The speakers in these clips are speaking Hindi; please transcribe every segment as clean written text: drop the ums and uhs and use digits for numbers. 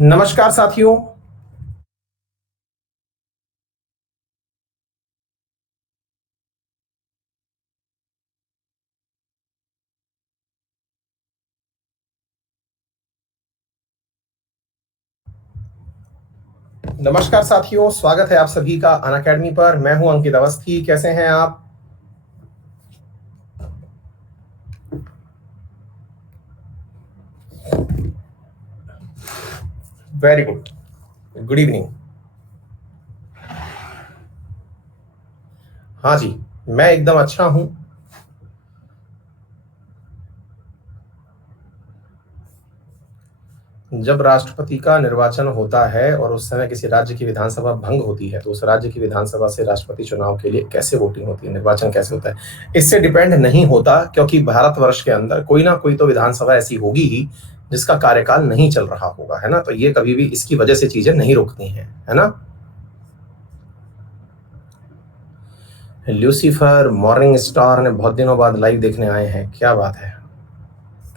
नमस्कार साथियों। नमस्कार साथियों, स्वागत है आप सभी का अनअकैडमी पर। मैं हूं अंकित अवस्थी। कैसे हैं आप? Very good. Good evening. हाँ जी, मैं एकदम अच्छा हूं। जब राष्ट्रपति का निर्वाचन होता है और उस समय किसी राज्य की विधानसभा भंग होती है, तो उस राज्य की विधानसभा से राष्ट्रपति चुनाव के लिए कैसे वोटिंग होती है, निर्वाचन कैसे होता है, इससे डिपेंड नहीं होता, क्योंकि भारतवर्ष के अंदर कोई ना कोई तो विधानसभा ऐसी होगी ही जिसका कार्यकाल नहीं चल रहा होगा, है ना। तो ये कभी भी इसकी वजह से चीजें नहीं रुकती हैं, है ना। ल्यूसीफर मॉर्निंग स्टार ने बहुत दिनों बाद लाइव देखने आए हैं, क्या बात है।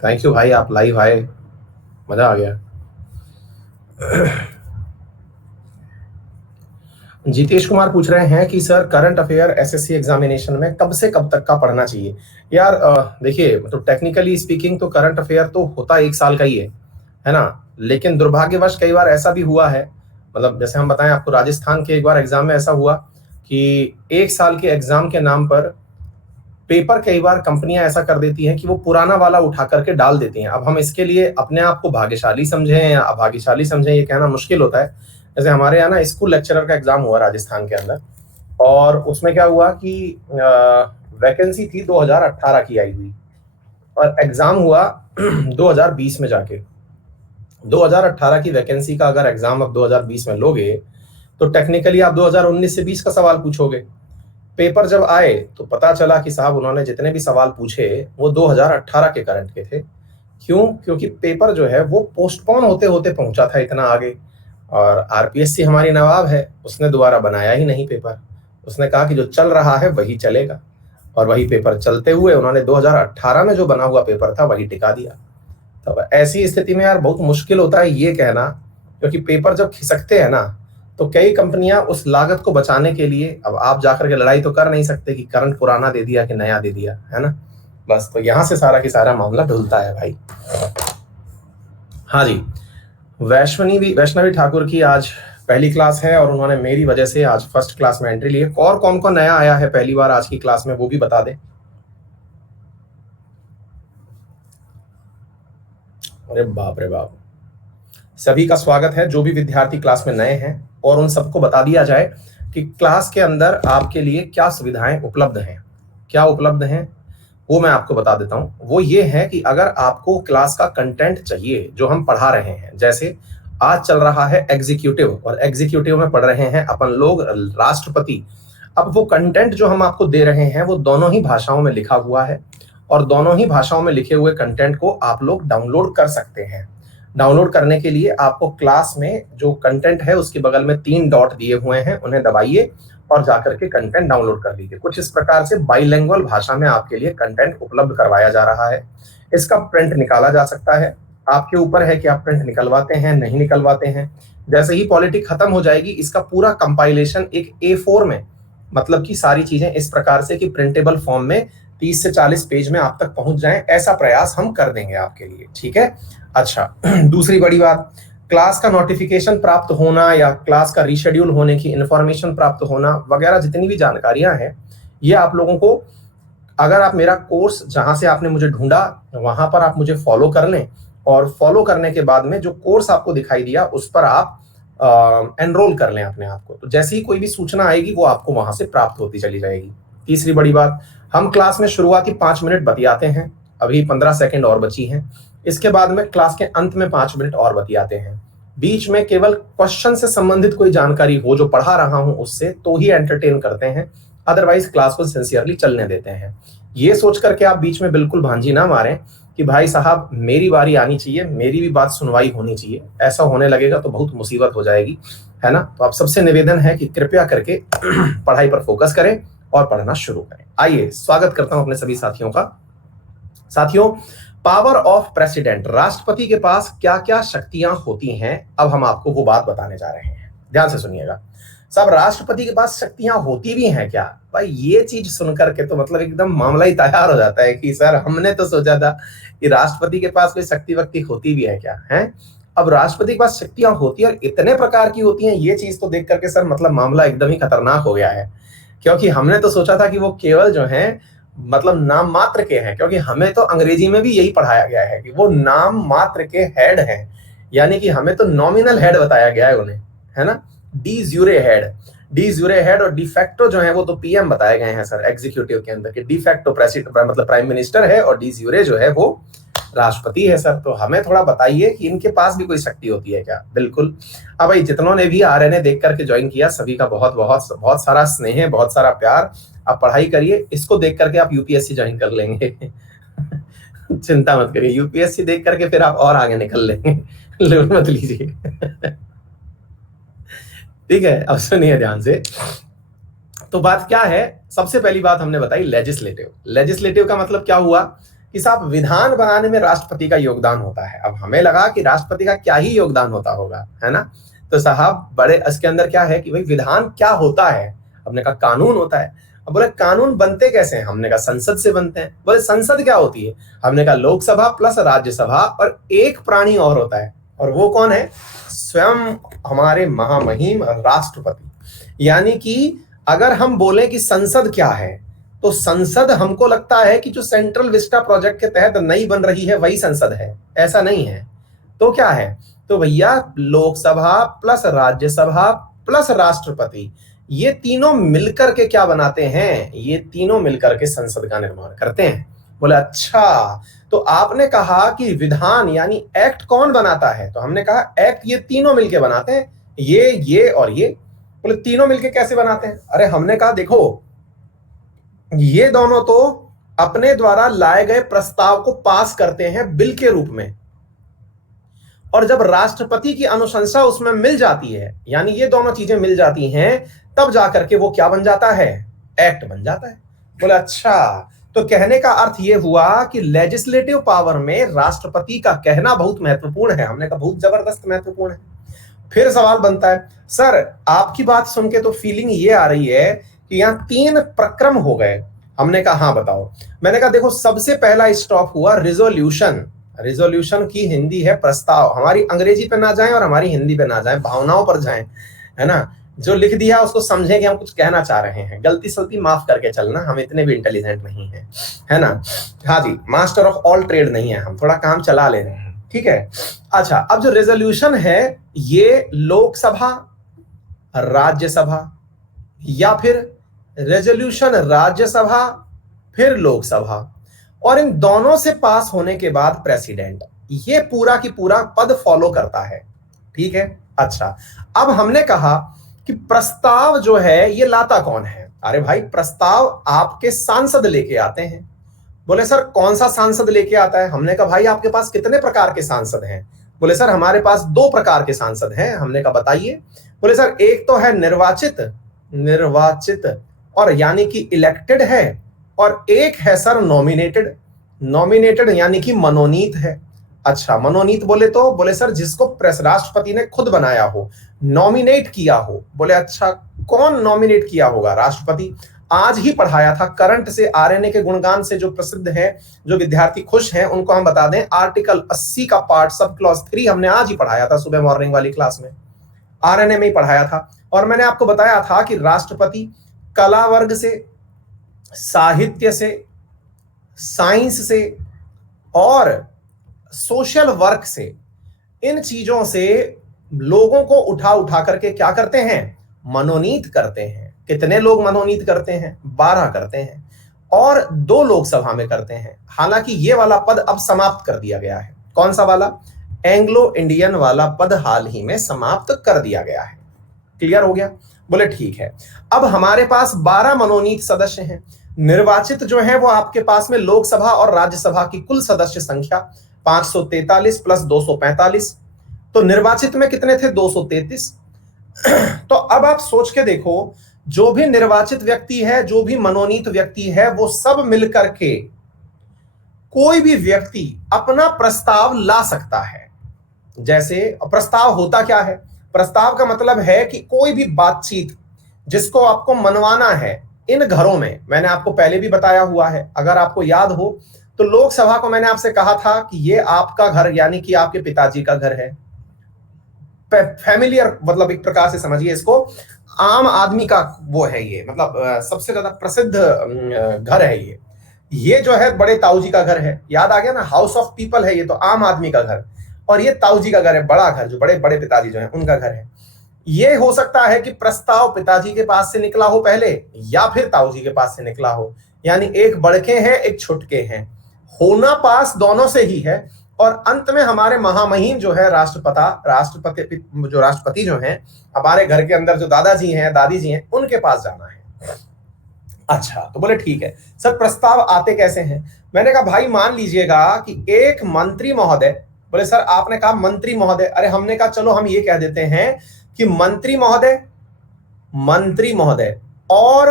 थैंक यू भाई, आप लाइव आए, मजा आ गया। जितेश कुमार पूछ रहे हैं कि sir current affair SSC examination में कब से कब तक का पढ़ना चाहिए। यार देखिए, तो टेक्निकली स्पीकिंग तो करंट अफेयर तो होता 1 साल का ही है ना। लेकिन दुर्भाग्यवश कई बार ऐसा भी हुआ है, मतलब जैसे हम बताएं आपको, राजस्थान के एक बार एग्जाम में ऐसा हुआ कि 1 साल के एग्जाम के नाम पर पेपर कई बार कंपनियां ऐसा कर देती हैं कि वो पुराना वाला उठा करके डाल देती हैं। अब हम इसके लिए अपने आप को भाग्यशाली समझें या अभाग्यशाली समझें, ये कहना मुश्किल होता है। जैसे हमारे यहाँ ना स्कूल लेक्चरर का एग्जाम हुआ राजस्थान के अंदर, और उसमें क्या हुआ कि वैकेंसी थी 2018 की आई हुई, और एग्जाम हुआ 2020 में जाके। 2018 की वैकेंसी का अगर एग्जाम अब 2020 में लोगे तो टेक्निकली आप 2019 से 20 का सवाल पूछोगे। पेपर जब आए तो पता चला कि साहब उन्होंने जितने भी सवाल पूछे वो 2018 के करंट के थे। क्यों? क्योंकि पेपर जो है वो पोस्टपोन होते होते पहुंचा था इतना आगे, और आरपीएससी हमारी नवाब है, उसने दोबारा बनाया ही नहीं पेपर। उसने कहा कि जो चल रहा है वही चलेगा, और वही पेपर चलते हुए उन्होंने 2018 में जो बना हुआ पेपर था वही टिका दिया। तब ऐसी स्थिति में यार बहुत मुश्किल होता है ये कहना, क्योंकि पेपर जब खिसकते हैं ना, तो कई कंपनियां उस लागत को बचाने के लिए, अब आप जाकर के लड़ाई तो कर नहीं सकते कि करंट पुराना दे दिया कि नया दे दिया, है ना। बस तो यहां से सारा की सारा मामला ढुलता है भाई। हाँ जी, वैष्णवी ठाकुर की आज पहली क्लास है, और उन्होंने मेरी वजह से आज फर्स्ट क्लास में एंट्री ली है। और कौन कौन नया आया है पहली बार आज की क्लास में, वो भी बता दें। अरे बाप रे बाप, सभी का स्वागत है जो भी विद्यार्थी क्लास में नए हैं, और उन सबको बता दिया जाए कि क्लास के अंदर आपके लिए क्या सुविधाएं उपलब्ध हैं। क्या उपलब्ध हैं वो मैं आपको बता देता हूं। वो ये है कि अगर आपको क्लास का कंटेंट चाहिए जो हम पढ़ा रहे हैं, जैसे आज चल रहा है एग्जीक्यूटिव, और एग्जीक्यूटिव में पढ़ रहे हैं अपन लोग राष्ट्रपति। अब वो कंटेंट जो हम आपको दे रहे हैं वो दोनों ही भाषाओं में लिखा हुआ है, और दोनों ही भाषाओं में लिखे हुए कंटेंट को आप लोग डाउनलोड कर सकते हैं। डाउनलोड करने के लिए आपको क्लास में जो कंटेंट है उसके बगल में 3 डॉट दिए हुए हैं, उन्हें दबाइए और जाकर के कंटेंट डाउनलोड कर लीजिए। कुछ इस प्रकार से बाइलिंगुअल भाषा में आपके लिए कंटेंट उपलब्ध करवाया जा रहा है। इसका प्रिंट निकाला जा सकता है, आपके ऊपर है कि आप प्रिंट निकलवाते हैं नहीं निकलवाते हैं। जैसे ही पॉलिटिक खत्म हो जाएगी, इसका पूरा कंपाइलेशन एक A4 में, मतलब कि सारी चीजें इस प्रकार से कि प्रिंटेबल फॉर्म में 30 से 40 पेज में आप तक पहुंच जाएं, ऐसा प्रयास हम कर देंगे आपके लिए, ठीक है। अच्छा, दूसरी बड़ी बात, क्लास का नोटिफिकेशन प्राप्त होना या क्लास का रीशेड्यूल होने की इंफॉर्मेशन प्राप्त होना वगैरह जितनी भी जानकारियां हैं, ये आप लोगों को, अगर आप मेरा कोर्स जहां से आपने मुझे ढूंढा वहां पर आप मुझे फॉलो कर लें, और फॉलो करने के बाद में जो कोर्स आपको दिखाई दिया उस पर आप एनरोल कर लें अपने आप को, तो जैसे ही कोई भी सूचना आएगी वो आपको वहां से प्राप्त होती चली जाएगी। तीसरी बड़ी बात, हम क्लास में शुरुआती 5 मिनट बतियाते हैं, अभी 15 सेकंड और बची हैं। इसके बाद में क्लास के अंत में 5 मिनट और बतियाते हैं। बीच में केवल क्वेश्चन से संबंधित कोई जानकारी हो जो पढ़ा रहा हूं उससे, तो ही एंटरटेन करते हैं, अदरवाइज क्लास को सिंसियरली चलने देते हैं। ये सोच करके आप बीच में बिल्कुल भांजी ना मारें कि भाई साहब मेरी बारी आनी चाहिए, मेरी भी बात सुनवाई होनी चाहिए। ऐसा होने लगेगा तो बहुत मुसीबत हो जाएगी, है ना। तो आप सबसे निवेदन है कि कृपया करके पढ़ाई पर फोकस करें और पढ़ना शुरू करें। आइए स्वागत करता हूं अपने सभी साथियों का। साथियों, पावर ऑफ प्रेसिडेंट, राष्ट्रपति के पास क्या क्या शक्तियां होती हैं, अब हम आपको वो बात बताने जा रहे हैं। ध्यान से सुनिएगा सब, राष्ट्रपति के पास शक्तियां होती भी हैं क्या? भाई ये चीज सुनकर के तो मतलब एकदम मामला ही तैयार हो जाता है कि सर हमने तो सोचा था कि राष्ट्रपति के पास कोई शक्ति वक्ति होती भी है क्या है। अब राष्ट्रपति के पास शक्तियां होती है और इतने प्रकार की होती हैं, ये चीज तो देख करके सर मतलब मामला एकदम ही खतरनाक हो गया है। क्योंकि हमने तो सोचा था कि वो केवल जो है मतलब नाम मात्र के हैं, क्योंकि हमें तो अंग्रेजी में भी यही पढ़ाया गया है कि वो नाम मात्र के हेड हैं, यानी कि हमें तो नॉमिनल हेड बताया गया है उन्हें, है ना। डी ज्यूरे हेड और डिफेक्टो जो है वो तो पीएम बताए गए हैं सर एग्जीक्यूटिव के अंदर, कि डिफेक्टो प्रेसिडेंट मतलब प्राइम मिनिस्टर है और डी ज्यूरे जो है वो राष्ट्रपति है सर। तो हमें थोड़ा बताइए कि इनके पास भी कोई शक्ति होती है क्या? बिल्कुल। अब भाई जितनों ने भी आरएनए देख करके ज्वाइन किया, सभी का बहुत बहुत बहुत सारा स्नेह है, बहुत सारा प्यार। आप पढ़ाई करिए, इसको देख करके आप यूपीएससी ज्वाइन कर लेंगे चिंता मत करिए, यूपीएससी देख करके फिर आप और आगे निकल लेंगे लोड मत लीजिए ठीक है। अब सुनिए ध्यान से, तो बात क्या है, सबसे पहली बात हमने बताई लेजिस्लेटिव का मतलब क्या हुआ कि साहब विधान बनाने में राष्ट्रपति का योगदान होता है। अब हमें लगा कि राष्ट्रपति का क्या ही योगदान होता होगा, है ना। तो साहब बड़े इसके अंदर क्या है कि भाई विधान क्या होता है, हमने कहा कानून होता है। अब बोले कानून बनते कैसे हैं, हमने कहा संसद से बनते हैं। बोले संसद क्या होती है, हमने कहा लोकसभा प्लस राज्यसभा और एक प्राणी और होता है, और वो कौन है, स्वयं हमारे महामहिम राष्ट्रपति। यानी कि अगर हम बोले कि संसद क्या है, तो संसद हमको लगता है कि जो सेंट्रल विस्टा प्रोजेक्ट के तहत नई बन रही है वही संसद है, ऐसा नहीं है। तो क्या है, तो भैया लोकसभा प्लस राज्यसभा प्लस राष्ट्रपति, ये तीनों मिलकर के क्या बनाते हैं, ये तीनों मिलकर के संसद का निर्माण करते हैं। बोले अच्छा, तो आपने कहा कि विधान यानी एक्ट कौन बनाता है, तो हमने कहा एक्ट ये तीनों मिलके बनाते हैं, ये और ये। बोले तीनों मिलके कैसे बनाते हैं, अरे हमने कहा देखो ये दोनों तो अपने द्वारा लाए गए प्रस्ताव को पास करते हैं बिल के रूप में, और जब राष्ट्रपति की अनुशंसा उसमें मिल जाती है, यानी ये दोनों चीजें मिल जाती हैं, तब जाकर के वो क्या बन जाता है, एक्ट बन जाता है। बोले अच्छा, तो कहने का अर्थ ये हुआ कि लेजिस्लेटिव पावर में राष्ट्रपति का कहना बहुत महत्वपूर्ण है। हमने कहा बहुत जबरदस्त महत्वपूर्ण है। फिर सवाल बनता है, सर आपकी बात सुन के तो फीलिंग ये आ रही है कि यहाँ 3 प्रक्रम हो गए। हमने कहा हाँ बताओ। मैंने कहा देखो सबसे पहला स्टॉप हुआ रिजोल्यूशन की हिंदी है प्रस्ताव। हमारी अंग्रेजी पे ना जाएं और हमारी हिंदी पे ना जाएं, भावनाओं पर जाएं, है ना। जो लिख दिया उसको समझें कि हम कुछ कहना चाह रहे हैं, गलती सलती माफ करके चलना, हम इतने भी इंटेलिजेंट नहीं हैं, है ना। हाँ जी, मास्टर ऑफ ऑल ट्रेड नहीं है हम, थोड़ा काम चला ले रहे हैं, ठीक है। अच्छा, अब जो रेजोल्यूशन है ये लोकसभा राज्यसभा, या फिर रेजोल्यूशन राज्यसभा फिर लोकसभा, और इन दोनों से पास होने के बाद प्रेसिडेंट, ये पूरा की पूरा पद फॉलो करता है, ठीक है। अच्छा, अब हमने कहा कि प्रस्ताव जो है ये लाता कौन है। अरे भाई प्रस्ताव आपके सांसद लेके आते हैं। बोले सर कौन सा सांसद लेके आता है, हमने कहा भाई आपके पास कितने प्रकार के सांसद हैं। बोले सर हमारे पास 2 प्रकार के सांसद हैं। हमने कहा बताइए। बोले सर एक तो है निर्वाचित और यानी कि इलेक्टेड है, और एक है सर नॉमिनेटेड यानी कि मनोनीत है। अच्छा, मनोनीत बोले तो बोले सर जिसको राष्ट्रपति ने खुद बनाया हो, नॉमिनेट किया हो। बोले अच्छा, कौन नॉमिनेट किया होगा, राष्ट्रपति। आज ही पढ़ाया था करंट से, आरएनए के गुणगान से जो प्रसिद्ध है, जो विद्यार्थी खुश हैं उनको हम बता दें, आर्टिकल 80 का पार्ट सब क्लॉज 3 हमने आज ही पढ़ाया था सुबह मॉर्निंग वाली क्लास में, आरएनए में ही पढ़ाया था। और मैंने आपको बताया था कि राष्ट्रपति कला वर्ग से, साहित्य से, साइंस से और सोशल वर्क से, इन चीजों से लोगों को उठा करके क्या करते हैं, मनोनीत करते हैं। कितने लोग मनोनीत करते हैं, 12 करते हैं, और 2 लोकसभा में करते हैं। हालांकि ये वाला पद अब समाप्त कर दिया गया है। कौन सा वाला, एंग्लो इंडियन वाला पद हाल ही में समाप्त कर दिया गया है। क्लियर हो गया। बोले ठीक है, अब हमारे पास 12 मनोनीत सदस्य हैं। निर्वाचित जो है वो आपके पास में लोकसभा और राज्यसभा की कुल सदस्य संख्या 543 प्लस 245, तो निर्वाचित में कितने थे, 233। तो अब आप सोच के देखो, जो भी निर्वाचित व्यक्ति है, जो भी मनोनीत व्यक्ति है, वो सब मिलकर के कोई भी व्यक्ति अपना प्रस्ताव ला सकता है। जैसे प्रस्ताव होता क्या है? प्रस्ताव का मतलब है कि कोई भी बातचीत जिसको आपको मनवाना है इन घरों में, मैंने आपको पहले भी बताया हुआ है, अगर आपको याद हो तो लोकसभा को मैंने आपसे कहा था कि ये आपका घर यानी कि आपके पिताजी का घर है। फैमिलियर मतलब एक प्रकार से समझिए इसको, आम आदमी का वो है ये, मतलब सबसे ज्यादा प्रसिद्ध घर है ये जो है बड़े ताऊ जी का घर है, याद आ गया ना, हाउस ऑफ पीपल है ये, तो आम आदमी का घर, और ये ताऊ जी का घर है, बड़ा घर, जो बड़े बड़े पिताजी जो है उनका घर है। ये हो सकता है कि प्रस्ताव पिताजी के पास से निकला हो पहले, या फिर ताऊ जी के पास से निकला हो, यानी एक बड़के हैं एक छुटके हैं, होना पास दोनों से ही है, और अंत में हमारे महामहिम जो है राष्ट्रपति जो हैं, हमारे घर के अंदर जो दादाजी हैं दादी जी हैं, उनके पास जाना है। अच्छा, तो बोले ठीक है सर, प्रस्ताव आते कैसे हैं? मैंने कहा भाई मान लीजिएगा कि एक मंत्री महोदय, बोले सर आपने कहा मंत्री महोदय, अरे हमने कहा चलो हम ये कह देते हैं कि मंत्री महोदय और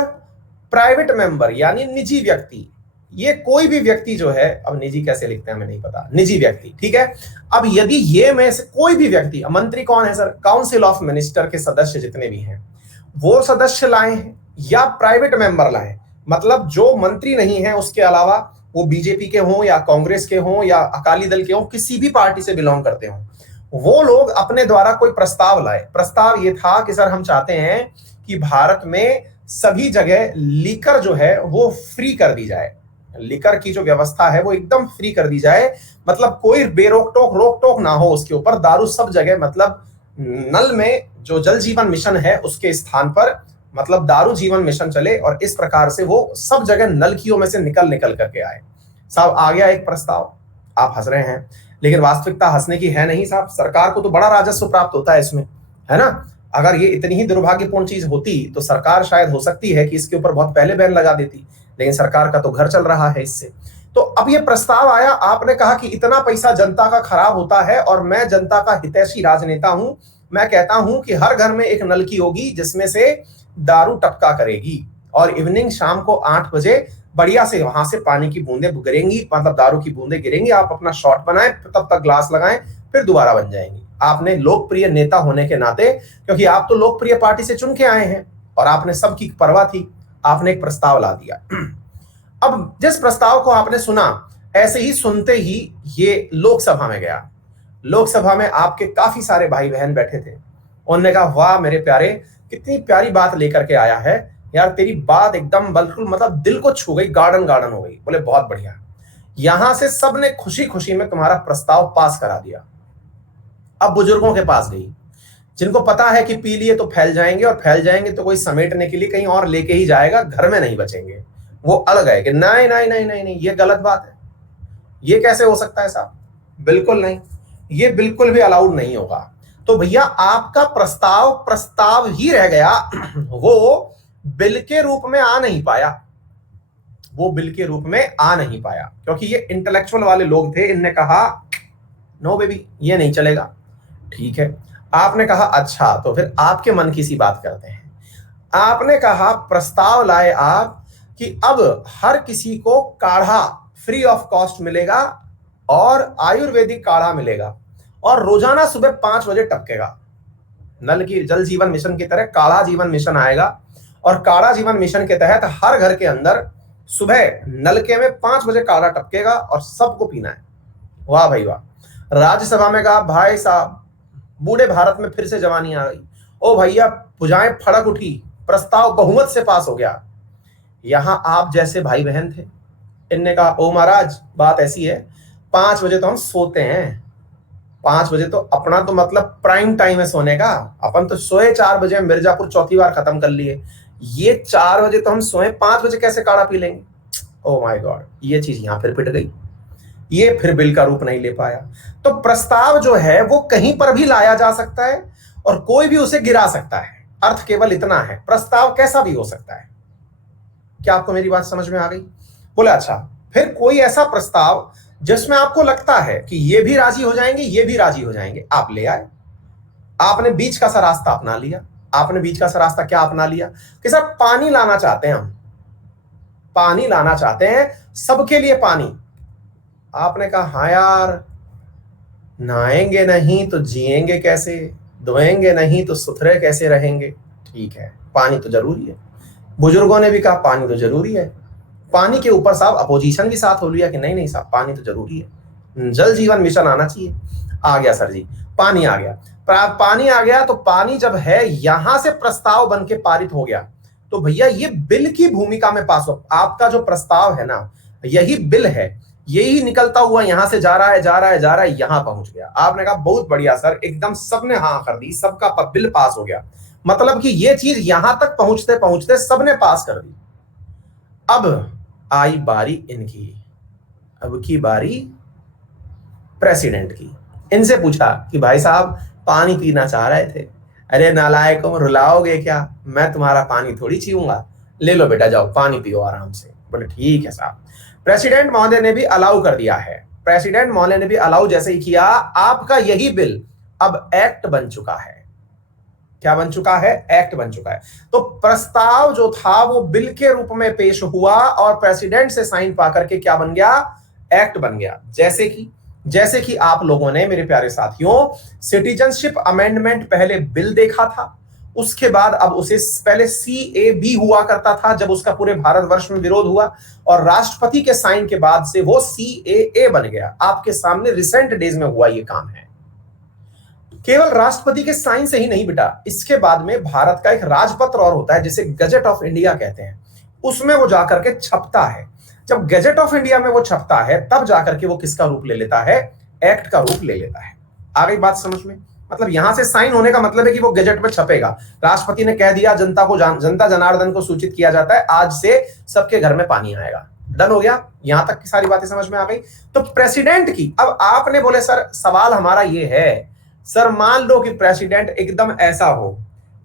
प्राइवेट मेंबर यानी निजी व्यक्ति, ये कोई भी व्यक्ति जो है, अब निजी कैसे लिखते हैं हमें नहीं पता, निजी व्यक्ति, ठीक है। अब यदि ये में से कोई भी व्यक्ति, मंत्री कौन है सर? काउंसिल ऑफ मिनिस्टर के सदस्य जितने भी हैं वो सदस्य लाए हैं, या प्राइवेट मेंबर लाए, मतलब जो मंत्री नहीं है उसके अलावा वो बीजेपी के हों या कांग्रेस के हों या अकाली दल के हों, किसी भी पार्टी से बिलोंग करते हों, वो लोग अपने द्वारा कोई प्रस्ताव लाए। प्रस्ताव ये था कि सर हम चाहते हैं कि भारत में सभी जगह लीकर जो है वो फ्री कर दी जाए, लिकर की जो व्यवस्था है वो एकदम फ्री कर दी जाए, मतलब कोई रोक टोक ना हो उसके ऊपर, दारू सब जगह, मतलब नल में जो जल जीवन मिशन है उसके स्थान पर मतलब दारू जीवन मिशन चले, और इस प्रकार से वो सब जगह नलकियों में से निकल करके आए। साहब आ गया एक प्रस्ताव, आप हंस रहे हैं लेकिन वास्तविकता हंसने की है नहीं साहब, सरकार को तो बड़ा राजस्व प्राप्त होता है इसमें, है ना। अगर ये इतनी ही दुर्भाग्यपूर्ण चीज होती तो सरकार शायद हो सकती है कि इसके ऊपर बहुत पहले बैन लगा देती, लेकिन सरकार का तो घर चल रहा है इससे। तो अब ये प्रस्ताव आया, आपने कहा कि इतना पैसा जनता का खराब होता है, और मैं जनता का हितैषी राजनेता हूं, मैं कहता हूं कि हर घर में एक नलकी होगी जिसमें से दारू टपका करेगी, और इवनिंग शाम को 8 बजे बढ़िया से वहां से पानी की बूंदें गिरेंगी, मतलब दारू की बूंदें गिरेंगी, आप अपना शॉट बनाएं, तब तक ग्लास लगाएं, फिर दोबारा बन जाएंगी। आपने लोकप्रिय नेता होने के नाते, क्योंकि आप तो लोकप्रिय पार्टी से चुन के आए हैं और आपने सबकी परवाह थी, आपने एक प्रस्ताव ला दिया। अब जिस प्रस्ताव को आपने सुना, ऐसे ही सुनते ही ये लोकसभा में गया। लोकसभा में आपके काफी सारे भाई बहन बैठे थे, उन्होंने कहा वाह मेरे प्यारे, कितनी प्यारी बात लेकर के आया है यार, तेरी बात एकदम बिल्कुल मतलब दिल को छू गई, गार्डन हो गई। बोले बहुत बढ़िया। यहां से सबने खुशी खुशी में तुम्हारा प्रस्ताव पास करा दिया। अब बुजुर्गों के पास गई, जिनको पता है कि पी लिए तो फैल जाएंगे, और फैल जाएंगे तो कोई समेटने के लिए कहीं और लेके ही जाएगा, घर में नहीं बचेंगे। वो अलग है कि नहीं नहीं नहीं नहीं नहीं, ये गलत बात है, ये कैसे हो सकता है साहब, बिल्कुल नहीं, ये बिल्कुल भी अलाउड नहीं होगा। तो भैया आपका प्रस्ताव ही रह गया, वो बिल के रूप में आ नहीं पाया, वो बिल के रूप में आ नहीं पाया, क्योंकि ये इंटेलेक्चुअल वाले लोग थे, इनने कहा नो बेबी ये नहीं चलेगा। ठीक है, आपने कहा अच्छा तो फिर आपके मन की सी बात करते हैं। आपने कहा प्रस्ताव लाए आप कि अब हर किसी को काढ़ा फ्री ऑफ कॉस्ट मिलेगा, और आयुर्वेदिक काढ़ा मिलेगा, और रोजाना सुबह 5 बजे टपकेगा, नल की जल जीवन मिशन की तरह काढ़ा जीवन मिशन आएगा, और काढ़ा जीवन मिशन के तहत हर घर के अंदर सुबह नलके में 5 बजे काढ़ा टपकेगा और सबको पीना है। वाह भाई वाह। राज्यसभा में कहा भाई साहब बूढ़े भारत में फिर से जवानी आ गई, ओ भैया भुजाएं फड़क उठी, प्रस्ताव बहुमत से पास हो गया। यहां आप जैसे भाई बहन थे, इनने कहा ओ महाराज बात ऐसी है, 5 बजे तो हम सोते हैं, 5 बजे तो अपना तो मतलब प्राइम टाइम है सोने का, अपन तो सोए 4 बजे, मिर्जापुर चौथी बार खत्म कर लिए, ये 4 बजे तो हम सोए, 5 बजे कैसे काढ़ा पी लेंगे। ओ माय गॉड, ये चीज यहां फिर पिट गई, ये फिर बिल का रूप नहीं ले पाया। तो प्रस्ताव जो है वो कहीं पर भी लाया जा सकता है और कोई भी उसे गिरा सकता है, अर्थ केवल इतना है, प्रस्ताव कैसा भी हो सकता है। क्या आपको मेरी बात समझ में आ गई? बोले अच्छा, फिर कोई ऐसा प्रस्ताव जिसमें आपको लगता है कि ये भी राजी हो जाएंगे, ये भी राजी हो जाएंगे, आप ले आए, आपने बीच का सा रास्ता अपना लिया। आपने बीच का सा रास्ता क्या अपना लिया कि सर पानी लाना चाहते हैं, हम पानी लाना चाहते हैं, सबके लिए पानी, आपने कहा हाँ यार, नहाएंगे नहीं तो जिएंगे कैसे, धोएंगे नहीं तो सुथरे कैसे रहेंगे। ठीक है, पानी तो जरूरी है। बुजुर्गों ने भी कहा पानी तो जरूरी है। पानी के ऊपर साहब अपोजिशन भी साथ हो लिया कि नहीं नहीं साहब पानी तो जरूरी है, जल जीवन मिशन आना चाहिए। आ गया सर जी, पानी आ गया। पानी आ गया तो पानी जब है यहां से प्रस्ताव बन के पारित हो गया, तो भैया ये बिल की भूमिका में पास हो। आपका जो प्रस्ताव है ना, यही बिल है, यही निकलता हुआ यहां से जा रहा है, जा रहा है, जा रहा है, यहां पहुंच गया। आपने कहा बहुत बढ़िया सर, एकदम सबने हाँ कर दी, सबका बिल पास हो गया। मतलब कि ये चीज यहां तक पहुंचते पहुंचते सबने पास कर दी। अब आई बारी इनकी, अब की बारी प्रेसिडेंट की। इनसे पूछा कि भाई साहब पानी पीना चाह रहे थे। अरे नालायकों, रुलाओगे क्या, मैं तुम्हारा पानी थोड़ी छीऊंगा, ले लो बेटा जाओ पानी पियो आराम से। बोले ठीक है साहब। प्रेसिडेंट महोदय ने भी अलाउ कर दिया है। प्रेसिडेंट महोदय ने भी अलाउ जैसे ही किया, आपका यही बिल अब एक्ट बन चुका है। क्या बन चुका है? एक्ट बन चुका है। तो प्रस्ताव जो था वो बिल के रूप में पेश हुआ और प्रेसिडेंट से साइन पा करके क्या बन गया? एक्ट बन गया। जैसे कि आप लोगों ने मेरे प्यारे साथियों सिटीजनशिप अमेंडमेंट पहले बिल देखा था, उसके बाद अब उसे पहले CAB हुआ करता था जब उसका पूरे भारतवर्ष में विरोध हुआ, और राष्ट्रपति के साइन के बाद से वो CAA बन गया। आपके सामने रिसेंट डेज में हुआ ये काम है। केवल राष्ट्रपति के साइन से ही नहीं बेटा, इसके बाद में भारत का एक राजपत्र और होता है जिसे गजेट ऑफ इंडिया कहते हैं, उसमें वो जाकर के छपता है। जब गजेट ऑफ इंडिया में वो छपता है तब जाकर के वो किसका रूप ले लेता है? एक्ट का रूप ले लेता है। आ गई बात समझ में? मतलब यहां से साइन होने का मतलब है कि वो गजेट में छपेगा। राष्ट्रपति ने कह दिया, जनता जनार्दन को सूचित किया जाता है, आज से सबके घर में पानी आएगा। डन हो गया। यहां तक की सारी बातें समझ में आ गई। तो प्रेसिडेंट की, अब आपने बोले सर सवाल हमारा ये है, सर मान लो कि प्रेसिडेंट एकदम ऐसा हो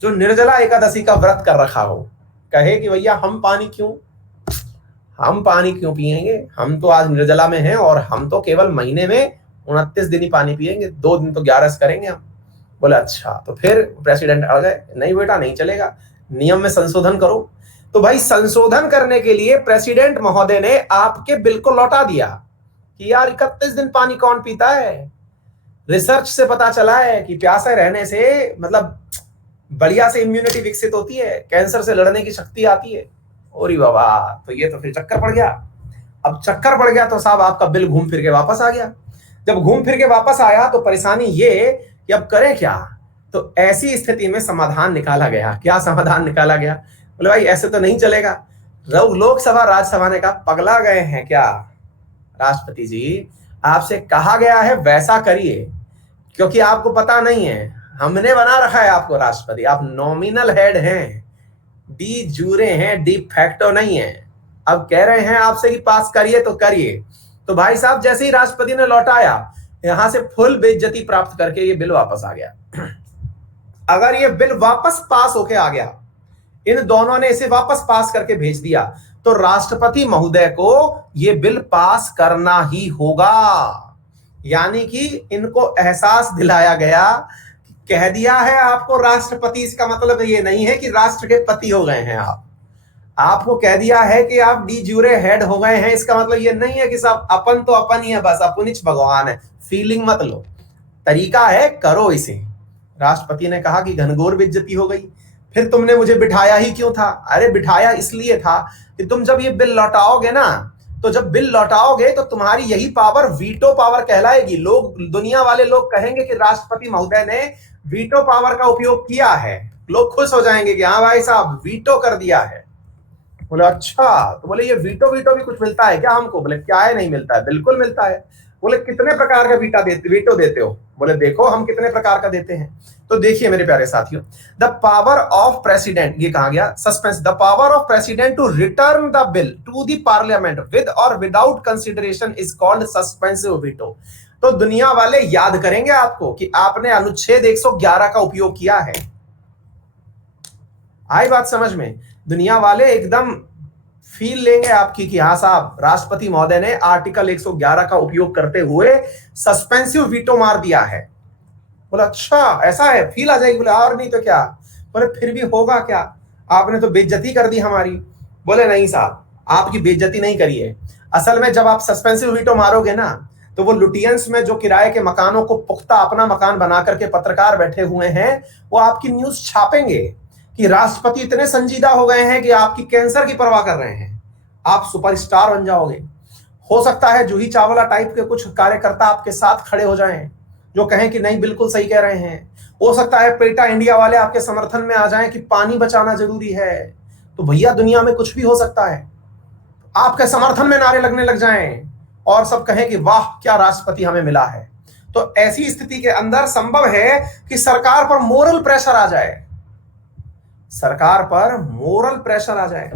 जो निर्जला एकादशी का व्रत कर रखा हो, कहे कि भैया हम पानी क्यों पिएंगे, हम तो आज निर्जला में हैं और हम तो केवल महीने में 29 दिन ही पानी पिएंगे, 2 दिन तो 11 करेंगे हम। बोले अच्छा, तो फिर प्रेसिडेंट अड़ गए, नहीं बेटा नहीं चलेगा, नियम में संशोधन करो। तो भाई संशोधन करने के लिए प्रेसिडेंट महोदय ने आपके बिल को लौटा दिया कि यार 31 दिन पानी कौन पीता है। रिसर्च से पता चला है कि प्यासे रहने से मतलब बढ़िया से इम्यूनिटी विकसित होती है, कैंसर से लड़ने की शक्ति आती है। ओरी बाबा, तो ये तो फिर चक्कर पड़ गया। अब चक्कर पड़ गया तो साहब आपका बिल घूम फिर के वापस आ गया। जब घूम फिर के वापस आया तो परेशानी ये कि अब करें क्या। तो ऐसी स्थिति में समाधान निकाला गया। क्या समाधान निकाला गया? बोले भाई ऐसे तो नहीं चलेगा। लोकसभा राज्यसभा ने कहा पगला गए हैं क्या राष्ट्रपति जी, आपसे कहा गया है वैसा करिए, क्योंकि आपको पता नहीं है हमने बना रखा है आपको राष्ट्रपति, आप नॉमिनल हेड हैं, डी जूरे हैं, डी फैक्टो नहीं है। अब कह रहे हैं आपसे कि पास करिए तो करिए। तो भाई साहब जैसे ही राष्ट्रपति ने लौटाया, यहां से फुल बेइज्जती प्राप्त करके ये बिल वापस आ गया। अगर ये बिल वापस पास होके आ गया, इन दोनों ने इसे वापस पास करके भेज दिया, तो राष्ट्रपति महोदय को ये बिल पास करना ही होगा। यानी कि इनको एहसास दिलाया गया, कह दिया है आपको राष्ट्रपति, इसका मतलब ये नहीं है कि राष्ट्र के पति हो गए हैं आप। आपको कह दिया है कि आप डी ज्यूरे हेड हो गए हैं, इसका मतलब ये नहीं है कि साहब अपन तो अपन ही है, बस अपनिच भगवान है, फीलिंग मत लो। तरीका है, करो इसे। राष्ट्रपति ने कहा कि घनघोर बेइज्जती हो गई, फिर तुमने मुझे बिठाया ही क्यों था? अरे बिठाया इसलिए था कि तुम जब ये बिल लौटाओगे ना, तो जब बिल लौटाओगे तो तुम्हारी यही पावर वीटो पावर कहलाएगी। लोग, दुनिया वाले लोग कहेंगे कि राष्ट्रपति महोदय ने वीटो पावर का उपयोग किया है, लोग खुश हो जाएंगे कि हाँ भाई साहब वीटो कर दिया है। बोले अच्छा, तो बोले ये वीटो भी कुछ मिलता है क्या हमको? बोले क्या है, नहीं मिलता है? बिल्कुल मिलता है। बोले कितने प्रकार का वीटो देते हो? बोले देखो हम कितने प्रकार का देते हैं। तो देखिए मेरे प्यारे साथियों, द पावर ऑफ प्रेसिडेंट, ये कहा गया suspense, the power of president to return the bill to the parliament with और without consideration is called suspensive veto. तो दुनिया वाले याद करेंगे आपको कि आपने अनुच्छेद 111 का उपयोग किया है। आई बात समझ में? दुनिया वाले एकदम फील लेंगे आपकी कि हाँ साहब राष्ट्रपति महोदय ने आर्टिकल 111 का उपयोग करते हुए सस्पेंसिव वीटो मार दिया है। बोला अच्छा ऐसा है, फील आ जाएगी। बोले और नहीं तो क्या? बोले फिर भी होगा क्या, आपने तो बेइज्जती कर दी हमारी। बोले नहीं साहब, आपकी बेइज्जती नहीं करी है, असल में जब आप सस्पेंसिव वीटो मारोगे ना, तो वो लुटियंस में जो किराए के मकानों को पुख्ता अपना मकान बना करके पत्रकार बैठे हुए हैं, वो आपकी न्यूज छापेंगे कि राष्ट्रपति इतने संजीदा हो गए हैं कि आपकी कैंसर की परवाह कर रहे हैं, आप सुपरस्टार बन जाओगे। हो सकता है जूही चावला टाइप के कुछ कार्यकर्ता आपके साथ खड़े हो जाएं, जो कहें कि नहीं बिल्कुल सही कह रहे हैं। हो सकता है पेटा इंडिया वाले आपके समर्थन में आ जाएं कि पानी बचाना जरूरी है। तो भैया दुनिया में कुछ भी हो सकता है। आपके समर्थन में नारे लगने लग जाएं और सब कहें कि वाह क्या राष्ट्रपति हमें मिला है। तो ऐसी स्थिति के अंदर संभव है कि सरकार पर मोरल प्रेशर आ जाए, सरकार पर मोरल प्रेशर आ जाए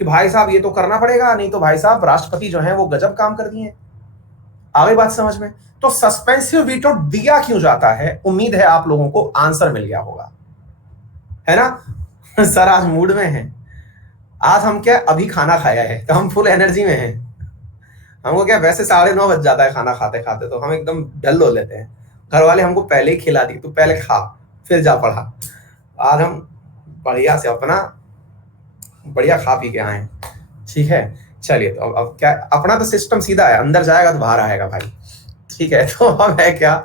कि भाई साहब ये तो करना पड़ेगा, नहीं तो भाई साहब राष्ट्रपति जो है वो गजब काम कर दिए। आगे बात समझ में? तो सस्पेंसिव वीटो दिया क्यों जाता है? उम्मीद है आप लोगों को आंसर मिल गया होगा, है ना? सर आज मूड में है, आज हम क्या अभी खाना खाया है तो हम फुल एनर्जी में हैं। हमको क्या वैसे 9:30 बज जाता है खाना खाते खाते, तो हम एकदम डल हो लेते हैं। घर वाले हमको पहले ही खिला दी, तो पहले खा फिर जा पढ़ा। आज हम बढ़िया से अपना बढ़िया खा पी के आए, ठीक है। चलिए, तो अब क्या, अपना तो सिस्टम सीधा है, अंदर जाएगा तो बाहर आएगा भाई, ठीक है। तो अब है क्या,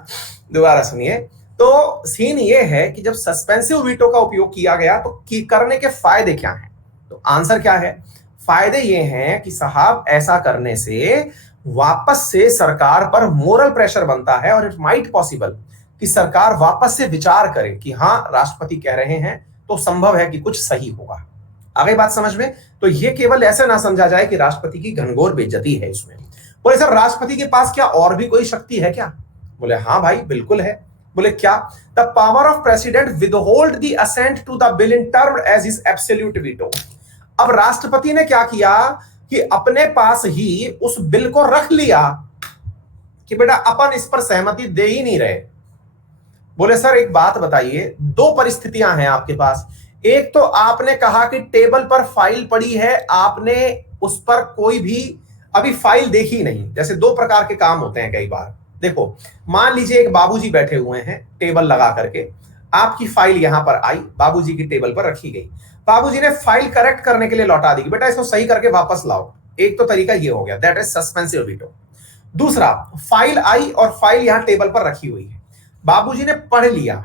दोबारा सुनिए। तो सीन ये है कि जब सस्पेंसिव वीटो का उपयोग किया गया तो करने के फायदे क्या हैं? तो आंसर क्या है? फायदे ये हैं कि साहब ऐसा करने से वापस से सरकार पर मोरल प्रेशर बनता है और इट माइट पॉसिबल कि सरकार वापस से विचार करे कि हाँ राष्ट्रपति कह रहे हैं तो संभव है कि कुछ सही होगा। आगे बात समझ में? तो ये केवल ऐसा ना समझा जाए कि राष्ट्रपति की घनघोर बेइज्जती है इसमें। बोले सर राष्ट्रपति के पास क्या और भी कोई शक्ति है क्या? बोले हाँ भाई बिल्कुल है। बोले क्या? The power of president withhold the assent to the bill in term as his absolute veto. अब राष्ट्रपति ने क्या किया कि अपने पास ही उस बिल को रख लिया कि बेटा अपन इस पर सहमति दे ही नहीं रहे। बोले सर एक बात बताइए, दो परिस्थितियां हैं आपके पास। एक तो आपने कहा कि टेबल पर फाइल पड़ी है, आपने उस पर कोई भी अभी फाइल देखी नहीं। जैसे दो प्रकार के काम होते हैं कई बार। देखो मान लीजिए एक बाबूजी बैठे हुए हैं टेबल लगा करके, आपकी फाइल यहां पर आई, बाबूजी की टेबल पर रखी गई, बाबूजी ने फाइल करेक्ट करने के लिए लौटा दी, बेटा इसको सही करके वापस लाओ। एक तो तरीका ये हो गया, दैट इज सस्पेंसिव वीटो। दूसरा, फाइल आई और फाइल यहां टेबल पर रखी हुई है, बाबूजी ने पढ़ लिया,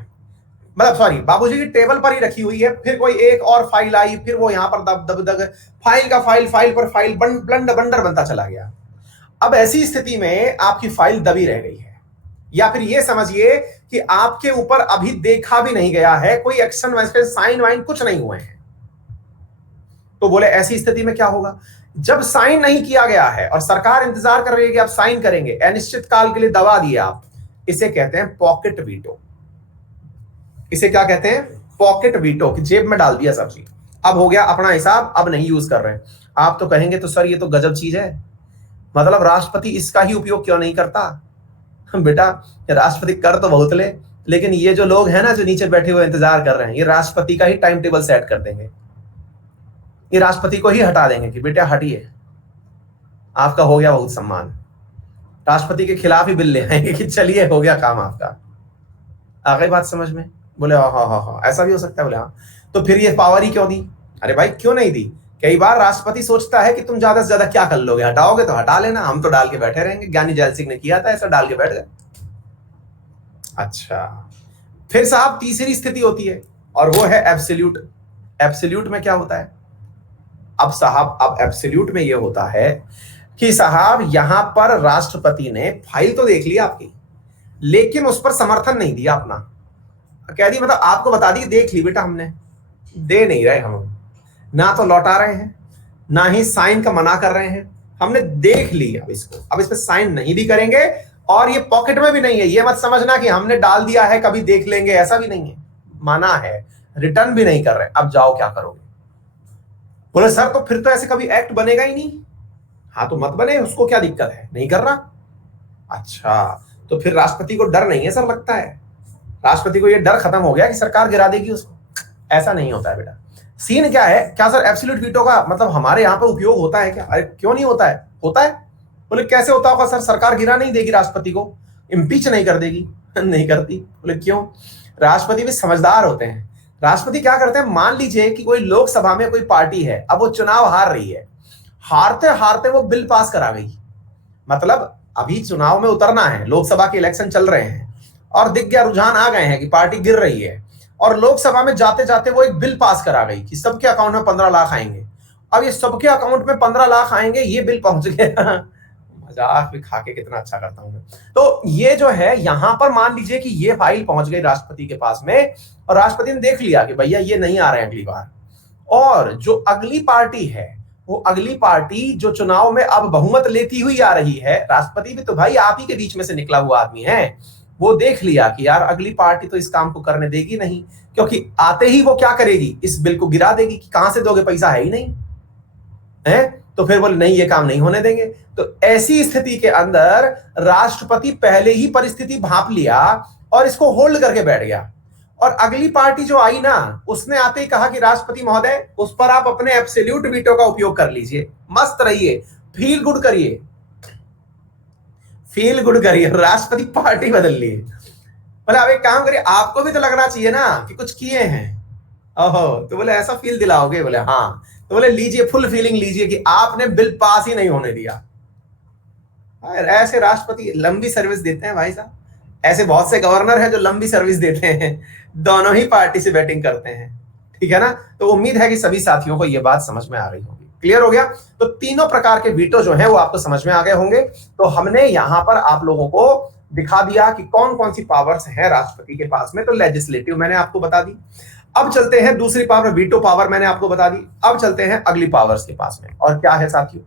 मतलब सॉरी बाबूजी की टेबल पर ही रखी हुई है, फिर कोई एक और फाइल आई, फिर वो यहां पर दब दब दब फाइल का फाइल पर फाइल बंडर बनता चला गया। अब ऐसी स्थिति में आपकी फाइल दबी रह गई है, या फिर ये समझिए कि आपके ऊपर अभी देखा भी नहीं गया है, कोई एक्शन वैसे साइन वाइन कुछ नहीं हुए हैं। तो बोले ऐसी स्थिति में क्या होगा? जब साइन नहीं किया गया है और सरकार इंतजार कर रही है कि आप साइन करेंगे, अनिश्चित काल के लिए दबा दिए आप, इसे कहते हैं पॉकेट वीटो। इसे क्या कहते हैं? पॉकेट वीटो, कि जेब में डाल दिया सब्जी, अब हो गया अपना हिसाब, अब नहीं यूज कर रहे हैं। आप तो कहेंगे तो सर ये तो गजब चीज है, मतलब राष्ट्रपति इसका ही उपयोग क्यों नहीं करता? बेटा राष्ट्रपति कर तो बहुत ले, लेकिन ये जो लोग हैं ना जो नीचे बैठे हुए इंतजार कर रहे हैं, ये राष्ट्रपति का ही टाइम टेबल सेट कर देंगे, ये राष्ट्रपति को ही हटा देंगे कि बेटा हटिए, आपका हो गया बहुत सम्मान। राष्ट्रपति के खिलाफ ही बिल ले आएंगे कि चलिए हो गया काम आपका। आ गई बात समझ में? बोले हाँ ऐसा भी हो सकता है। बोले हाँ, तो फिर ये पावर ही क्यों दी? अरे भाई क्यों नहीं दी? कई बार राष्ट्रपति सोचता है कि तुम ज्यादा से ज्यादा क्या कर लोगे, हटाओगे तो हटा लेना, हम तो डाल के बैठे रहेंगे। ज्ञानी जैल सिंह ने किया था ऐसा, डाल के बैठ गए। अच्छा, फिर साहब तीसरी स्थिति होती है और वो है एब्सोल्यूट। एब्सोल्यूट में क्या होता है? अब साहब अब एब्सोल्यूट में ये होता है कि साहब यहां पर राष्ट्रपति ने फाइल तो देख ली आपकी, लेकिन उस पर समर्थन नहीं दिया अपना, कह दी मतलब आपको बता दी देख ली बेटा हमने, दे नहीं रहे हम, ना तो लौटा रहे हैं ना ही साइन का मना कर रहे हैं, हमने देख ली अब इसको, अब इस पर साइन नहीं भी करेंगे और ये पॉकेट में भी नहीं है। ये मत समझना कि हमने डाल दिया है कभी देख लेंगे, ऐसा भी नहीं है, मना है, रिटर्न भी नहीं कर रहे, अब जाओ क्या करोगे? बोले सर तो फिर तो ऐसे कभी एक्ट बनेगा ही नहीं। हाँ तो मत बने, उसको क्या दिक्कत है, नहीं कर रहा। अच्छा, तो फिर राष्ट्रपति को डर नहीं है सर, लगता है राष्ट्रपति को ये डर खत्म हो गया कि सरकार गिरा देगी उसको। ऐसा नहीं होता है बेटा। सीन क्या है, क्या सर एब्सोल्यूट वीटो का मतलब हमारे यहाँ पे उपयोग होता है क्या? अरे क्यों नहीं होता है, होता है। बोले कैसे होता होगा सर? सरकार गिरा नहीं देगी राष्ट्रपति को, इम्पीच नहीं कर देगी? नहीं करती। बोले क्यों? राष्ट्रपति भी समझदार होते हैं। राष्ट्रपति क्या करते हैं, मान लीजिए कि कोई लोकसभा में कोई पार्टी है, अब वो चुनाव हार रही है, हारते हारते वो बिल पास करा गई। मतलब अभी चुनाव में उतरना है, लोकसभा के इलेक्शन चल रहे हैं और दिख गया, रुझान आ गए हैं कि पार्टी गिर रही है, और लोकसभा में जाते जाते वो एक बिल पास करा गई कि सबके अकाउंट में 15 लाख आएंगे। अब ये सबके अकाउंट में 15 लाख आएंगे, ये बिल पहुंच गया। मजाक भी खा के कितना अच्छा करता हूं मैं। तो ये जो है, यहां पर मान लीजिए कि ये फाइल पहुंच गई राष्ट्रपति के पास में, और राष्ट्रपति ने देख लिया कि भैया ये नहीं आ रहे हैं अगली बार। और जो अगली पार्टी है, वो अगली पार्टी जो चुनाव में अब बहुमत लेती हुई आ रही है, राष्ट्रपति भी तो भाई आप ही के बीच में से निकला हुआ आदमी है, वो देख लिया कि यार अगली पार्टी तो इस काम को करने देगी नहीं, क्योंकि आते ही वो क्या करेगी, इस बिल को गिरा देगी कि कहां से दोगे, पैसा है ही नहीं है। तो फिर बोले नहीं, ये काम नहीं होने देंगे। तो ऐसी स्थिति के अंदर राष्ट्रपति पहले ही परिस्थिति भांप लिया और इसको होल्ड करके बैठ गया। और अगली पार्टी जो आई ना, उसने आते ही कहा कि राष्ट्रपति महोदय, उस पर आप अपने एब्सोल्यूट वीटो का उपयोग कर लीजिए, मस्त रहिए, फील गुड करिए, फील गुड करिए। राष्ट्रपति पार्टी बदल ली। बोले अब एक काम करिए, आपको भी तो लगना चाहिए ना कि कुछ किए हैं। ओहो, तो बोले ऐसा फील दिलाओगे? बोले हाँ। तो बोले लीजिए, फुल फीलिंग लीजिए कि आपने बिल पास ही नहीं होने दिया। ऐसे राष्ट्रपति लंबी सर्विस देते हैं भाई साहब। ऐसे बहुत से गवर्नर हैं जो लंबी सर्विस देते हैं, दोनों ही पार्टी से बैटिंग करते हैं। ठीक है ना? तो उम्मीद है कि सभी साथियों को यह बात समझ में आ रही होगी। क्लियर हो गया? तो तीनों प्रकार के वीटो जो हैं वो आपको समझ में आ गए होंगे। तो हमने यहां पर आप लोगों को दिखा दिया कि कौन कौन सी पावर्स है राष्ट्रपति के पास में। तो लेजिस्लेटिव मैंने आपको बता दी। अब चलते हैं दूसरी पावर, वीटो पावर मैंने आपको बता दी। अब चलते हैं अगली पावर्स के पास में। और क्या है साथियों,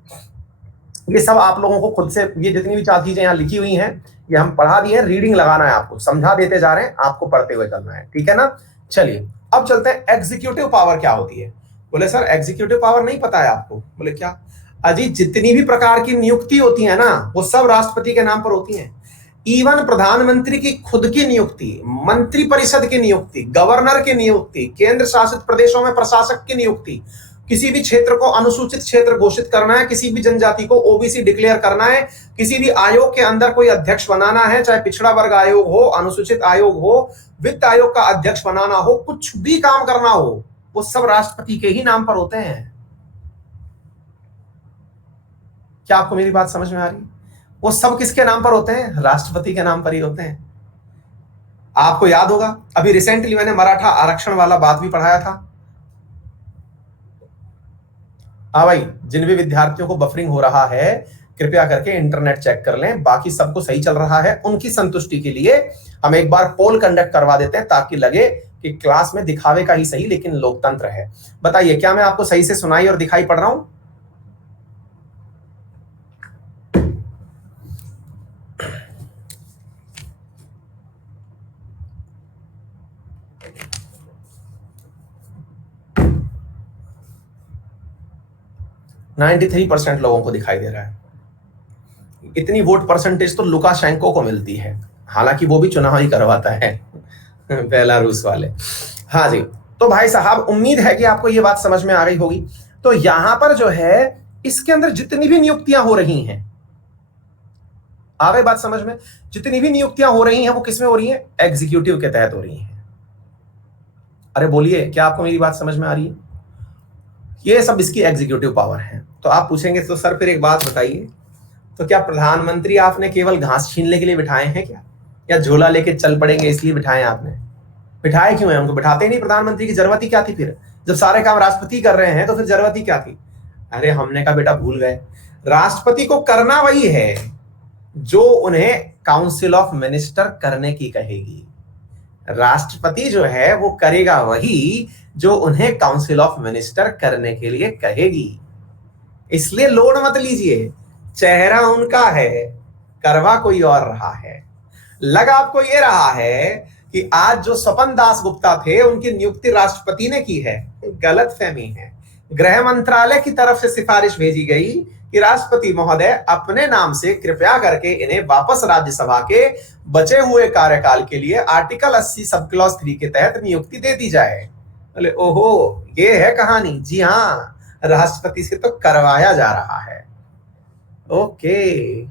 ये सब आप लोगों को खुद से, ये जितनी भी चार चीजें यहाँ लिखी हुई हैं ये हम पढ़ा दिए हैं, रीडिंग लगाना है आपको, समझा देते जा रहे हैं, आपको पढ़ते हुए चलना है। ठीक है ना? चलिए अब चलते हैं एग्जीक्यूटिव पावर क्या होती है। बोले सर एग्जीक्यूटिव पावर नहीं पता है आपको? बोले क्या? अजी जितनी भी प्रकार की नियुक्ति होती है ना, वो सब राष्ट्रपति के नाम पर होती है। इवन प्रधानमंत्री की खुद की नियुक्ति, मंत्री परिषद की नियुक्ति, गवर्नर की नियुक्ति, केंद्र शासित प्रदेशों में प्रशासक की नियुक्ति, किसी भी क्षेत्र को अनुसूचित क्षेत्र घोषित करना है, किसी भी जनजाति को ओबीसी डिक्लेयर करना है, किसी भी आयोग के अंदर कोई अध्यक्ष बनाना है, चाहे पिछड़ा वर्ग आयोग हो, अनुसूचित आयोग हो, वित्त आयोग का अध्यक्ष बनाना हो, कुछ भी काम करना हो, वो सब राष्ट्रपति के ही नाम पर होते हैं। क्या आपको मेरी बात समझ में आ रही है? वो सब किसके नाम पर होते हैं? राष्ट्रपति के नाम पर ही होते हैं। आपको याद होगा अभी रिसेंटली मैंने मराठा आरक्षण वाला बात भी पढ़ाया था। हाँ भाई, जिन भी विद्यार्थियों को बफरिंग हो रहा है कृपया करके इंटरनेट चेक कर लें, बाकी सबको सही चल रहा है। उनकी संतुष्टि के लिए हम एक बार पोल कंडक्ट करवा देते हैं ताकि लगे कि क्लास में दिखावे का ही सही लेकिन लोकतंत्र है। बताइए क्या मैं आपको सही से सुनाई और दिखाई पड़ रहा हूं? %93 लोगों को दिखाई दे रहा है। इतनी वोट परसेंटेज तो लुकाशेंको को मिलती है, हालांकि वो भी चुनाव ही करवाता है बेलारूस वाले। हाँ जी, तो भाई साहब उम्मीद है कि आपको ये बात समझ में आ गई होगी। तो यहां पर जो है इसके अंदर जितनी भी नियुक्तियां हो रही हैं, आ गई बात समझ में? जितनी भी नियुक्तियां हो रही हैं वो किसमें हो रही हैं? एग्जीक्यूटिव के तहत हो रही हैं। अरे बोलिए, क्या आपको मेरी बात समझ में आ रही है? ये सब इसकी एग्जीक्यूटिव पावर है। तो आप पूछेंगे तो सर फिर एक बात बताइए, तो क्या प्रधानमंत्री आपने केवल घास छीनने के लिए बिठाए हैं क्या, या झोला लेके चल पड़ेंगे इसलिए बिठाए आपने? बिठाए क्यों है? उनको बिठाते ही नहीं, प्रधानमंत्री की जरूरत ही क्या थी फिर? जब सारे काम राष्ट्रपति कर रहे हैं तो फिर जरूरत ही क्या थी? अरे हमने कहा बेटा भूल गए, राष्ट्रपति को करना वही है जो उन्हें काउंसिल ऑफ मिनिस्टर करने की कहेगी। राष्ट्रपति जो है वो करेगा वही जो उन्हें काउंसिल ऑफ मिनिस्टर करने के लिए कहेगी। इसलिए लोड मत लीजिए, चेहरा उनका है, करवा कोई और रहा है। लग आपको ये रहा है कि आज जो स्वपन दास गुप्ता थे उनकी नियुक्ति राष्ट्रपति ने की है, गलत फहमी है। गृह मंत्रालय की तरफ से सिफारिश भेजी गई कि राष्ट्रपति महोदय अपने नाम से कृपया करके इन्हें वापस राज्यसभा के बचे हुए कार्यकाल के लिए आर्टिकल 80 सब क्लॉज 3 के तहत नियुक्ति दे दी जाए। बोले ओहो, ये है कहानी। जी हाँ, राष्ट्रपति से तो करवाया जा रहा है। ओके,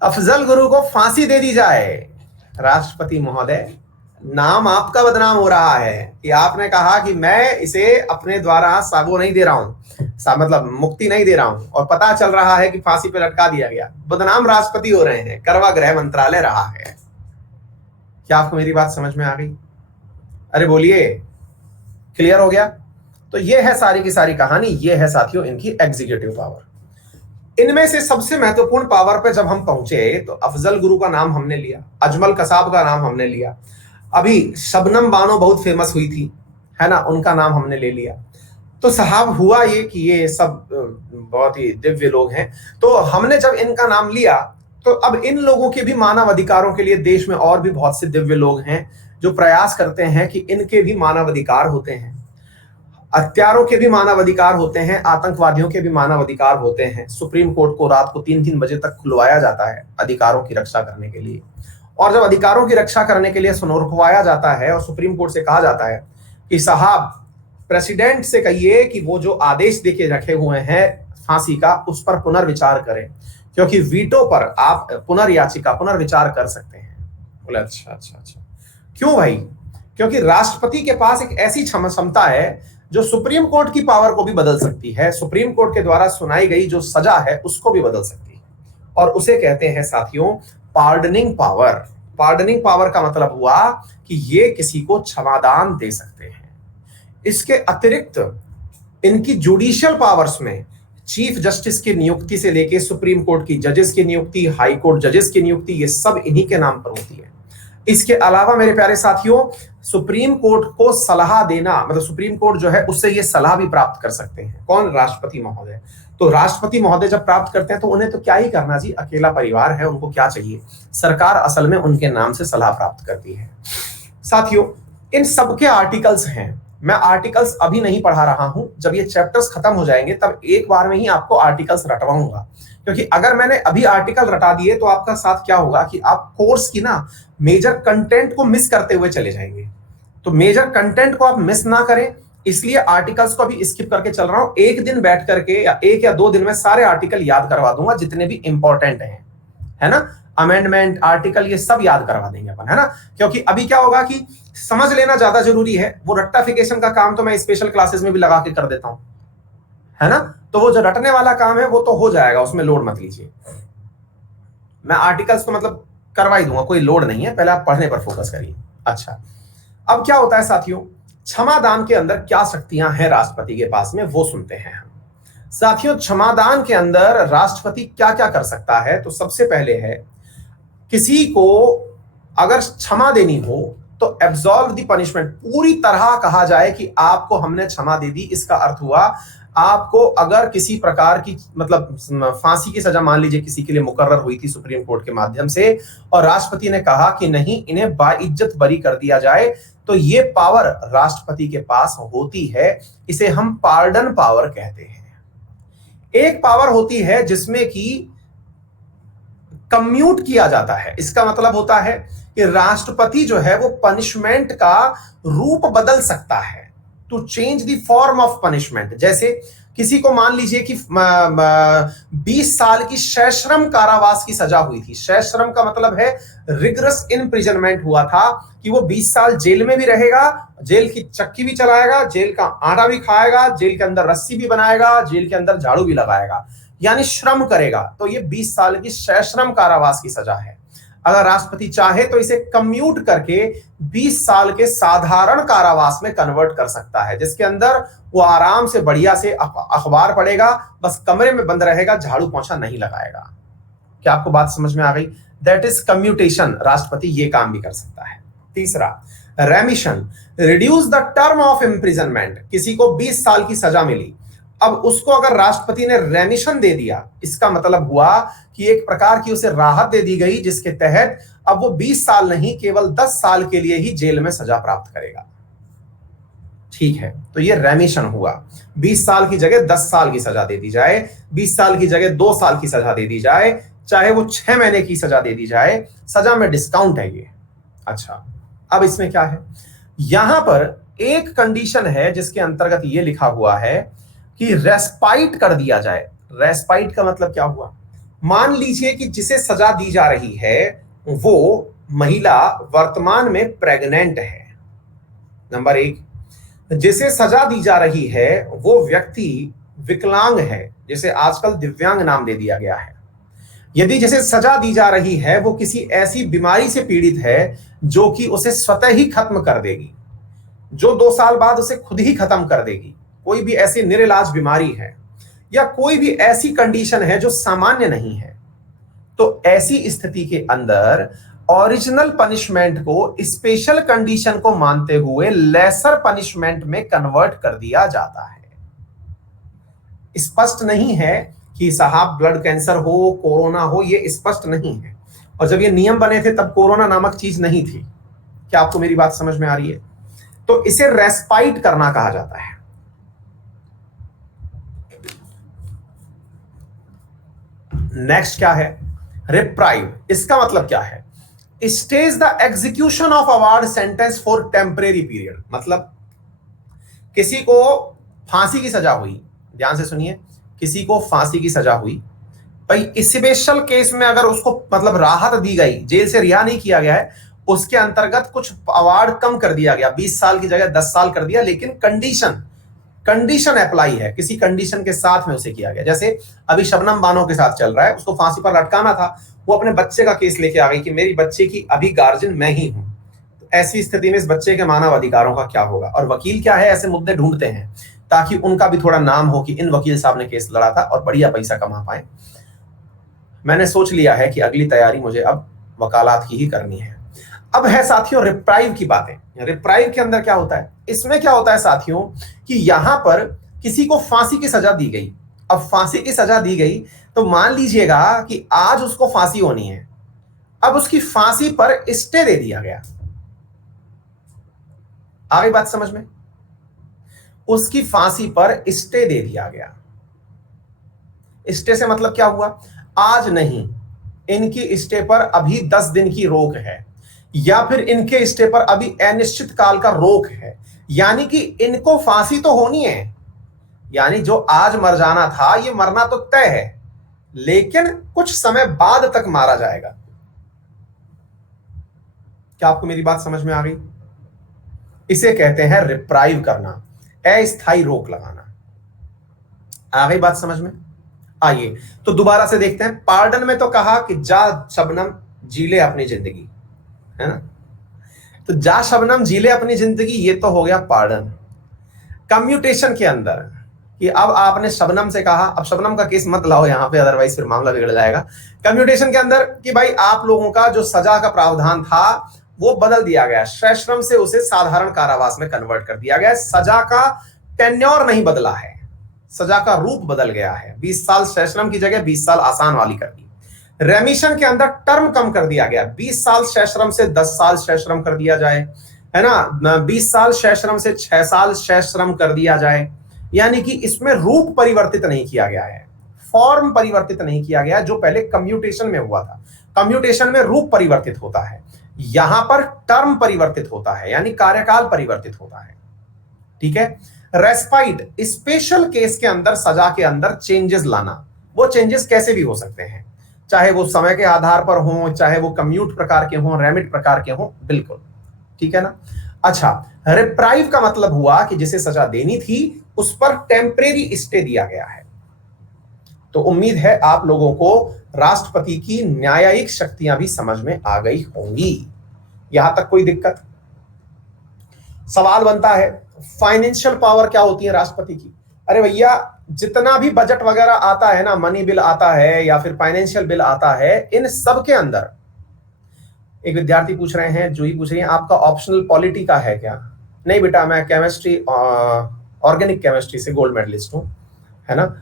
अफजल गुरु को फांसी दे दी जाए। राष्ट्रपति महोदय नाम आपका बदनाम हो रहा है कि आपने कहा कि मैं इसे अपने द्वारा वो नहीं दे रहा हूं, मतलब मुक्ति नहीं दे रहा हूं, और पता चल रहा है कि फांसी पे लटका दिया गया। बदनाम राष्ट्रपति हो रहे हैं, करवा गृह मंत्रालय रहा है। क्या आपको मेरी बात समझ में आ गई? अरे बोलिए, क्लियर हो गया? तो ये है सारी की सारी कहानी, ये है साथियों इनकी एग्जीक्यूटिव पावर। इनमें से सबसे महत्वपूर्ण पावर पे जब हम पहुंचे तो अफजल गुरु का नाम हमने लिया, अजमल कसाब का नाम हमने लिया, अभी शबनम बानो बहुत फेमस हुई थी, है ना, उनका नाम हमने ले लिया। तो साहब हुआ ये कि ये सब बहुत ही दिव्य लोग हैं। तो हमने जब इनका नाम लिया तो अब इन लोगों के भी मानव अधिकारों के लिए देश में और भी बहुत से दिव्य लोग हैं जो प्रयास करते हैं कि इनके भी मानव अधिकार होते हैं, हत्यारों के भी मानव अधिकार होते हैं, आतंकवादियों के भी मानव अधिकार होते हैं। सुप्रीम कोर्ट को रात को 3-3 बजे तक खुलवाया जाता है अधिकारों की रक्षा करने के लिए। और जब अधिकारों की रक्षा करने के लिए रुकवाया जाता है और सुप्रीम कोर्ट से कहा जाता है कि साहब प्रेसिडेंट से कहिए कि वो जो आदेश देके रखे हुए हैं फांसी का, उस पर पुनर्विचार करें, क्योंकि वीटो पर आप पुनर्विचार कर सकते हैं। बोले अच्छा अच्छा अच्छा, क्यों भाई? क्योंकि राष्ट्रपति के पास एक ऐसी क्षमता है जो सुप्रीम कोर्ट की पावर को भी बदल सकती है, सुप्रीम कोर्ट के द्वारा सुनाई गई जो सजा है उसको भी बदल सकती है, और उसे कहते हैं साथियों पार्डनिंग पावर। पार्डनिंग पावर का मतलब हुआ कि ये किसी को क्षमादान दे सकते हैं। इसके अतिरिक्त इनकी जुडिशियल पावर्स में चीफ जस्टिस की नियुक्ति से लेके सुप्रीम कोर्ट की जजेस की नियुक्ति, हाई कोर्ट जजेस की नियुक्ति, ये सब इन्हीं के नाम पर होती है। इसके अलावा मेरे प्यारे साथियों, सुप्रीम कोर्ट को सलाह देना, मतलब सुप्रीम कोर्ट जो है उससे ये सलाह भी प्राप्त कर सकते हैं। कौन? राष्ट्रपति महोदय। तो राष्ट्रपति महोदय जब प्राप्त करते हैं तो उन्हें तो क्या ही करना जी, अकेला परिवार है, उनको क्या चाहिए? सरकार असल में उनके नाम से सलाह प्राप्त करती है। साथियों इन सबके आर्टिकल्स हैं, मैं आर्टिकल्स अभी नहीं पढ़ा रहा हूं, जब ये चैप्टर्स खत्म हो जाएंगे तब एक बार में ही आपको आर्टिकल्स रटवाऊंगा, क्योंकि अगर मैंने अभी आर्टिकल रटा दिए तो आपका साथ क्या होगा कि आप कोर्स की ना मेजर कंटेंट को मिस करते हुए चले जाएंगे। तो मेजर कंटेंट को आप मिस ना करें, इसलिए आर्टिकल्स को अभी स्किप करके चल रहा हूं। एक दिन बैठ करके या 1 या 2 दिन में सारे आर्टिकल याद करवा दूंगा जितने भी इंपॉर्टेंट हैं, है ना, अमेंडमेंट आर्टिकल ये सब याद करवा देंगे अपन, है ना। क्योंकि अभी क्या होगा कि समझ लेना ज्यादा जरूरी है, वो रट्टाफिकेशन का काम तो मैं स्पेशल क्लासेस में भी लगा के कर देता हूं, है ना। तो वो जो रटने वाला काम है वो तो हो जाएगा, उसमें लोड मत लीजिए। मैं आर्टिकल्स तो मतलब करवा ही दूंगा, कोई लोड नहीं है, पहले आप पढ़ने पर फोकस करिए। अच्छा, अब क्या होता है साथियों, क्षमादान के अंदर क्या शक्तियां हैं राष्ट्रपति के पास में, वो सुनते हैं हम। साथियों क्षमादान के अंदर राष्ट्रपति क्या क्या कर सकता है? तो सबसे पहले है, किसी को अगर क्षमा देनी हो तो एब्सॉल्व द पनिशमेंट, पूरी तरह कहा जाए कि आपको हमने क्षमा दे दी। इसका अर्थ हुआ आपको अगर किसी प्रकार की मतलब फांसी की सजा मान लीजिए किसी के लिए मुकर्रर हुई थी सुप्रीम कोर्ट के माध्यम से, और राष्ट्रपति ने कहा कि नहीं इन्हें बाइज्जत बरी कर दिया जाए, तो ये पावर राष्ट्रपति के पास होती है। इसे हम पार्डन पावर कहते हैं। एक पावर होती है जिसमें कि कम्यूट किया जाता है। इसका मतलब होता है कि राष्ट्रपति जो है वो पनिशमेंट का रूप बदल सकता है, to change the form of punishment. जैसे किसी को मान लीजिए कि 20 साल की सश्रम कारावास की सजा हुई थी। सश्रम का मतलब है रिगरस इम्प्रिजनमेंट हुआ था, कि वो 20 साल जेल में भी रहेगा, जेल की चक्की भी चलाएगा, जेल का आटा भी खाएगा, जेल के अंदर रस्सी भी बनाएगा, जेल के अंदर झाड़ू भी लगाएगा, यानी श्रम करेगा। तो ये 20 साल की सश्रम कारावास की सजा है। अगर राष्ट्रपति चाहे तो इसे कम्यूट करके 20 साल के साधारण कारावास में कन्वर्ट कर सकता है, जिसके अंदर वो आराम से बढ़िया से अखबार पढ़ेगा, बस कमरे में बंद रहेगा, झाड़ू पोंछा नहीं लगाएगा। क्या आपको बात समझ में आ गई? That is commutation. राष्ट्रपति ये काम भी कर सकता है। तीसरा, रेमिशन, reduce the term of imprisonment. किसी को 20 साल की सजा मिली, अब उसको अगर राष्ट्रपति ने रेमिशन दे दिया, इसका मतलब हुआ कि एक प्रकार की उसे राहत दे दी गई, जिसके तहत अब वो 20 साल नहीं केवल 10 साल के लिए ही जेल में सजा प्राप्त करेगा। ठीक है, तो ये रेमिशन हुआ। 20 साल की जगह 10 साल की सजा दे दी जाए, 20 साल की जगह 2 साल की सजा दे दी जाए, चाहे वो 6 महीने की सजा दे दी जाए, सजा में डिस्काउंट है ये। अच्छा, अब इसमें क्या है, यहां पर एक कंडीशन है जिसके अंतर्गत ये लिखा हुआ है कि रेस्पाइट कर दिया जाए। रेस्पाइट का मतलब क्या हुआ? मान लीजिए कि जिसे सजा दी जा रही है वो महिला वर्तमान में प्रेग्नेंट है, नंबर 1, जिसे सजा दी जा रही है वो व्यक्ति विकलांग है, जिसे आजकल दिव्यांग नाम दे दिया गया है। यदि जिसे सजा दी जा रही है वो किसी ऐसी बीमारी से पीड़ित है जो कि उसे स्वतः ही खत्म कर देगी, जो 2 साल बाद उसे खुद ही खत्म कर देगी, कोई भी ऐसी निरिलाज बीमारी है या कोई भी ऐसी कंडीशन है जो सामान्य नहीं है, तो ऐसी स्थिति के अंदर ओरिजिनल पनिशमेंट को स्पेशल कंडीशन को मानते हुए लेसर पनिशमेंट में कन्वर्ट कर दिया जाता है। स्पष्ट नहीं है कि साहब ब्लड कैंसर हो, कोरोना हो, ये स्पष्ट नहीं है। और जब ये नियम बने थे तब कोरोना नामक चीज नहीं थी। क्या आपको मेरी बात समझ में आ रही है? तो इसे रेस्पाइट करना कहा जाता है। नेक्स्ट क्या है? रिप्राइव। इसका मतलब क्या है? Stage the execution of award sentence for temporary period. मतलब किसी को फांसी की सजा हुई, ध्यान से सुनिए, किसी को फांसी की सजा हुई भाई, स्पेशल केस में अगर उसको मतलब राहत दी गई, जेल से रिहा नहीं किया गया है, उसके अंतर्गत कुछ अवार्ड कम कर दिया गया, 20 साल की जगह 10 साल कर दिया, लेकिन कंडीशन अप्लाई है, किसी कंडीशन के साथ में उसे किया गया। जैसे अभी शबनम बानो के साथ चल रहा है, उसको फांसी पर लटकाना था, वो अपने बच्चे का केस लेके आ गई कि मेरी बच्चे की अभी गार्जियन मैं ही हूं। तो ऐसी स्थिति में इस बच्चे के मानव अधिकारों का क्या होगा? और वकील क्या है, ऐसे मुद्दे ढूंढते हैं ताकि उनका भी थोड़ा नाम हो कि इन वकील साहब ने केस लड़ा था और बढ़िया पैसा कमा पाए। मैंने सोच लिया है कि अगली तैयारी मुझे अब वकालत की ही करनी है। अब है साथियों रिप्राइव की बातें। रिप्राइव के अंदर क्या होता है? इसमें क्या होता है साथियों कि यहां पर किसी को फांसी की सजा दी गई। अब फांसी की सजा दी गई तो मान लीजिएगा कि आज उसको फांसी होनी है, अब उसकी फांसी पर स्टे दे दिया गया। आ गई बात समझ में? उसकी फांसी पर स्टे दे दिया गया। स्टे से मतलब क्या हुआ? आज नहीं, इनकी स्टे पर अभी 10 दिन की रोक है, या फिर इनके स्टे पर अभी अनिश्चित काल का रोक है। यानी कि इनको फांसी तो होनी है, यानी जो आज मर जाना था ये मरना तो तय है, लेकिन कुछ समय बाद तक मारा जाएगा। क्या आपको मेरी बात समझ में आ गई? इसे कहते हैं रिप्राइव करना, अस्थायी रोक लगाना। आ गई बात समझ में? आइए तो दोबारा से देखते हैं। पार्डन में तो कहा कि जा शबनम जी ले अपनी जिंदगी, है ना? तो जा शबनम जी ले अपनी जिंदगी, ये तो हो गया पार्डन। कम्यूटेशन के अंदर कि अब आपने शबनम से कहा, अब शबनम का केस मत लाओ यहां पे, अदरवाइज फिर मामला बिगड़ जाएगा। कम्यूटेशन के अंदर कि भाई आप लोगों का जो सजा का प्रावधान था वो बदल दिया गया, सश्रम से उसे साधारण कारावास में कन्वर्ट कर दिया गया। सजा का टेन्योर नहीं बदला है, सजा का रूप बदल गया है। 20 साल सश्रम की जगह 20 साल आसान वाली कर दी। रेमिशन के अंदर टर्म कम कर दिया गया, 20 साल सश्रम से 10 साल सश्रम कर दिया जाए, है ना? 20 साल सश्रम से 6 साल सश्रम कर दिया जाए। यानी कि इसमें रूप परिवर्तित नहीं किया गया है, फॉर्म परिवर्तित नहीं किया गया, जो पहले कम्यूटेशन में हुआ था। कम्यूटेशन में रूप परिवर्तित होता है, यहां पर टर्म परिवर्तित होता है, यानी कार्यकाल परिवर्तित होता है। ठीक है? रेस्पाइट, स्पेशल केस के अंदर सजा के अंदर चेंजेस लाना। वो चेंजेस कैसे भी हो सकते हैं, चाहे वो समय के आधार पर हो, चाहे वो कम्यूट प्रकार के हो, रेमिट प्रकार के हो, बिल्कुल ठीक है ना? अच्छा, रिप्राइव का मतलब हुआ कि जिसे सजा देनी थी उस पर टेम्परेरी स्टे दिया गया है। तो उम्मीद है आप लोगों को राष्ट्रपति की न्यायिक शक्तियां भी समझ में आ गई होंगी। यहां तक कोई दिक्कत? सवाल बनता है फाइनेंशियल पावर क्या होती है राष्ट्रपति की? अरे भैया, जितना भी बजट वगैरह आता है ना, मनी बिल आता है या फिर फाइनेंशियल बिल आता है, इन सब के अंदर एक विद्यार्थी पूछ रहे हैं, जो ही पूछ रही है, आपका ऑप्शनल पॉलिटी का है क्या? नहीं बेटा, मैं केमिस्ट्री, ऑर्गेनिक केमिस्ट्री से गोल्ड मेडलिस्ट हूं, है ना?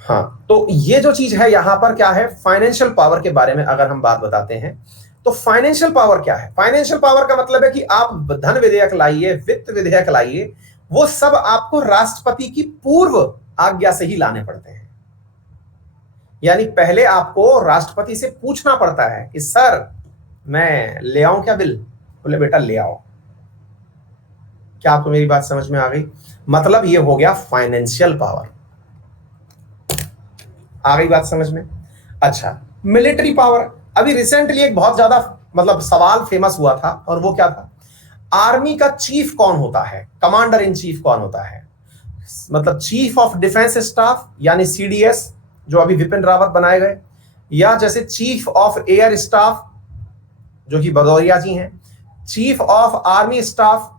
हाँ, तो ये जो चीज है यहां पर क्या है, फाइनेंशियल पावर के बारे में अगर हम बात बताते हैं तो फाइनेंशियल पावर क्या है? फाइनेंशियल पावर का मतलब है कि आप धन विधेयक लाइए, वित्त विधेयक लाइए, वो सब आपको राष्ट्रपति की पूर्व आज्ञा से ही लाने पड़ते हैं। यानी पहले आपको राष्ट्रपति से पूछना पड़ता है कि सर मैं ले आऊं क्या बिल? बोले बेटा ले आओ। क्या आपको मेरी बात समझ में आ गई? मतलब ये हो गया फाइनेंशियल पावर। आ गई बात समझ में? अच्छा, मिलिट्री पावर। अभी रिसेंटली एक बहुत ज्यादा मतलब सवाल फेमस हुआ था, और वो क्या था, आर्मी का चीफ कौन होता है, कमांडर इन चीफ कौन होता है? मतलब चीफ ऑफ डिफेंस स्टाफ यानी सीडीएस, जो अभी विपिन रावत बनाए गए, या जैसे चीफ ऑफ एयर स्टाफ जो कि भदौरिया जी हैं, chief of army staff,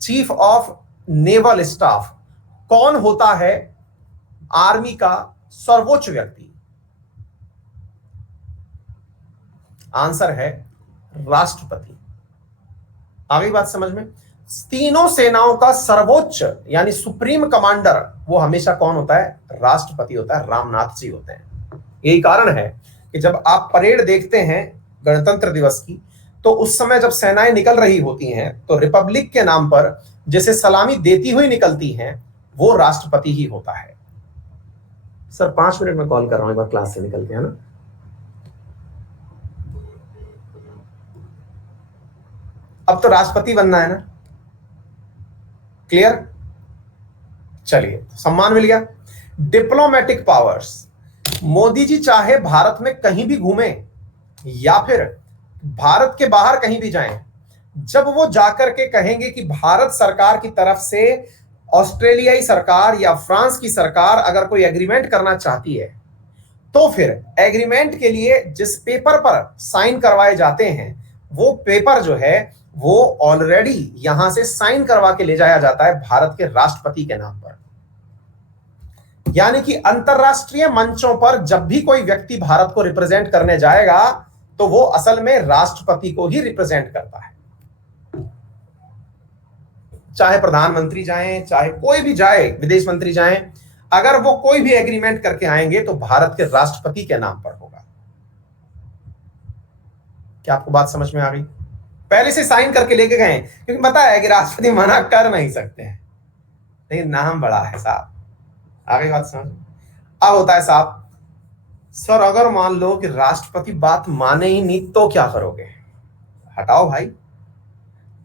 chief of naval staff, कौन होता है आर्मी का सर्वोच्च व्यक्ति? आंसर है राष्ट्रपति। आ गई बात समझ में? तीनों सेनाओं का सर्वोच्च यानी सुप्रीम कमांडर वो हमेशा कौन होता है? राष्ट्रपति होता है, रामनाथ जी होते हैं। यही कारण है कि जब आप परेड देखते हैं गणतंत्र दिवस की, तो उस समय जब सेनाएं निकल रही होती हैं तो रिपब्लिक के नाम पर जैसे सलामी देती हुई निकलती हैं, वो राष्ट्रपति ही होता है। सर 5 मिनट में कॉल कर रहा हूं, एक बार क्लास से निकल के, है ना? अब तो राष्ट्रपति बनना है ना? क्लियर? चलिए, सम्मान मिल गया। डिप्लोमेटिक पावर्स, मोदी जी चाहे भारत में कहीं भी घूमे या फिर भारत के बाहर कहीं भी जाएं, जब वो जाकर के कहेंगे कि भारत सरकार की तरफ से ऑस्ट्रेलियाई सरकार या फ्रांस की सरकार अगर कोई एग्रीमेंट करना चाहती है, तो फिर एग्रीमेंट के लिए जिस पेपर पर साइन करवाए जाते हैं, वो पेपर जो है वो ऑलरेडी यहां से साइन करवा के ले जाया जाता है भारत के राष्ट्रपति के नाम पर। यानी कि अंतरराष्ट्रीय मंचों पर जब भी कोई व्यक्ति भारत को रिप्रेजेंट करने जाएगा, तो वो असल में राष्ट्रपति को ही रिप्रेजेंट करता है। चाहे प्रधानमंत्री जाएं, चाहे कोई भी जाए, विदेश मंत्री जाएं, अगर वो कोई भी एग्रीमेंट करके आएंगे तो भारत के राष्ट्रपति के नाम पर होगा। क्या आपको बात समझ में आ गई? पहले से साइन करके लेके गए, क्योंकि पता है कि राष्ट्रपति मना कर नहीं सकते हैं, लेकिन नाम बड़ा है साहब। आ गई बात समझ? अब होता है साहब, सर अगर मान लो कि राष्ट्रपति बात माने ही नहीं तो क्या करोगे? हटाओ भाई।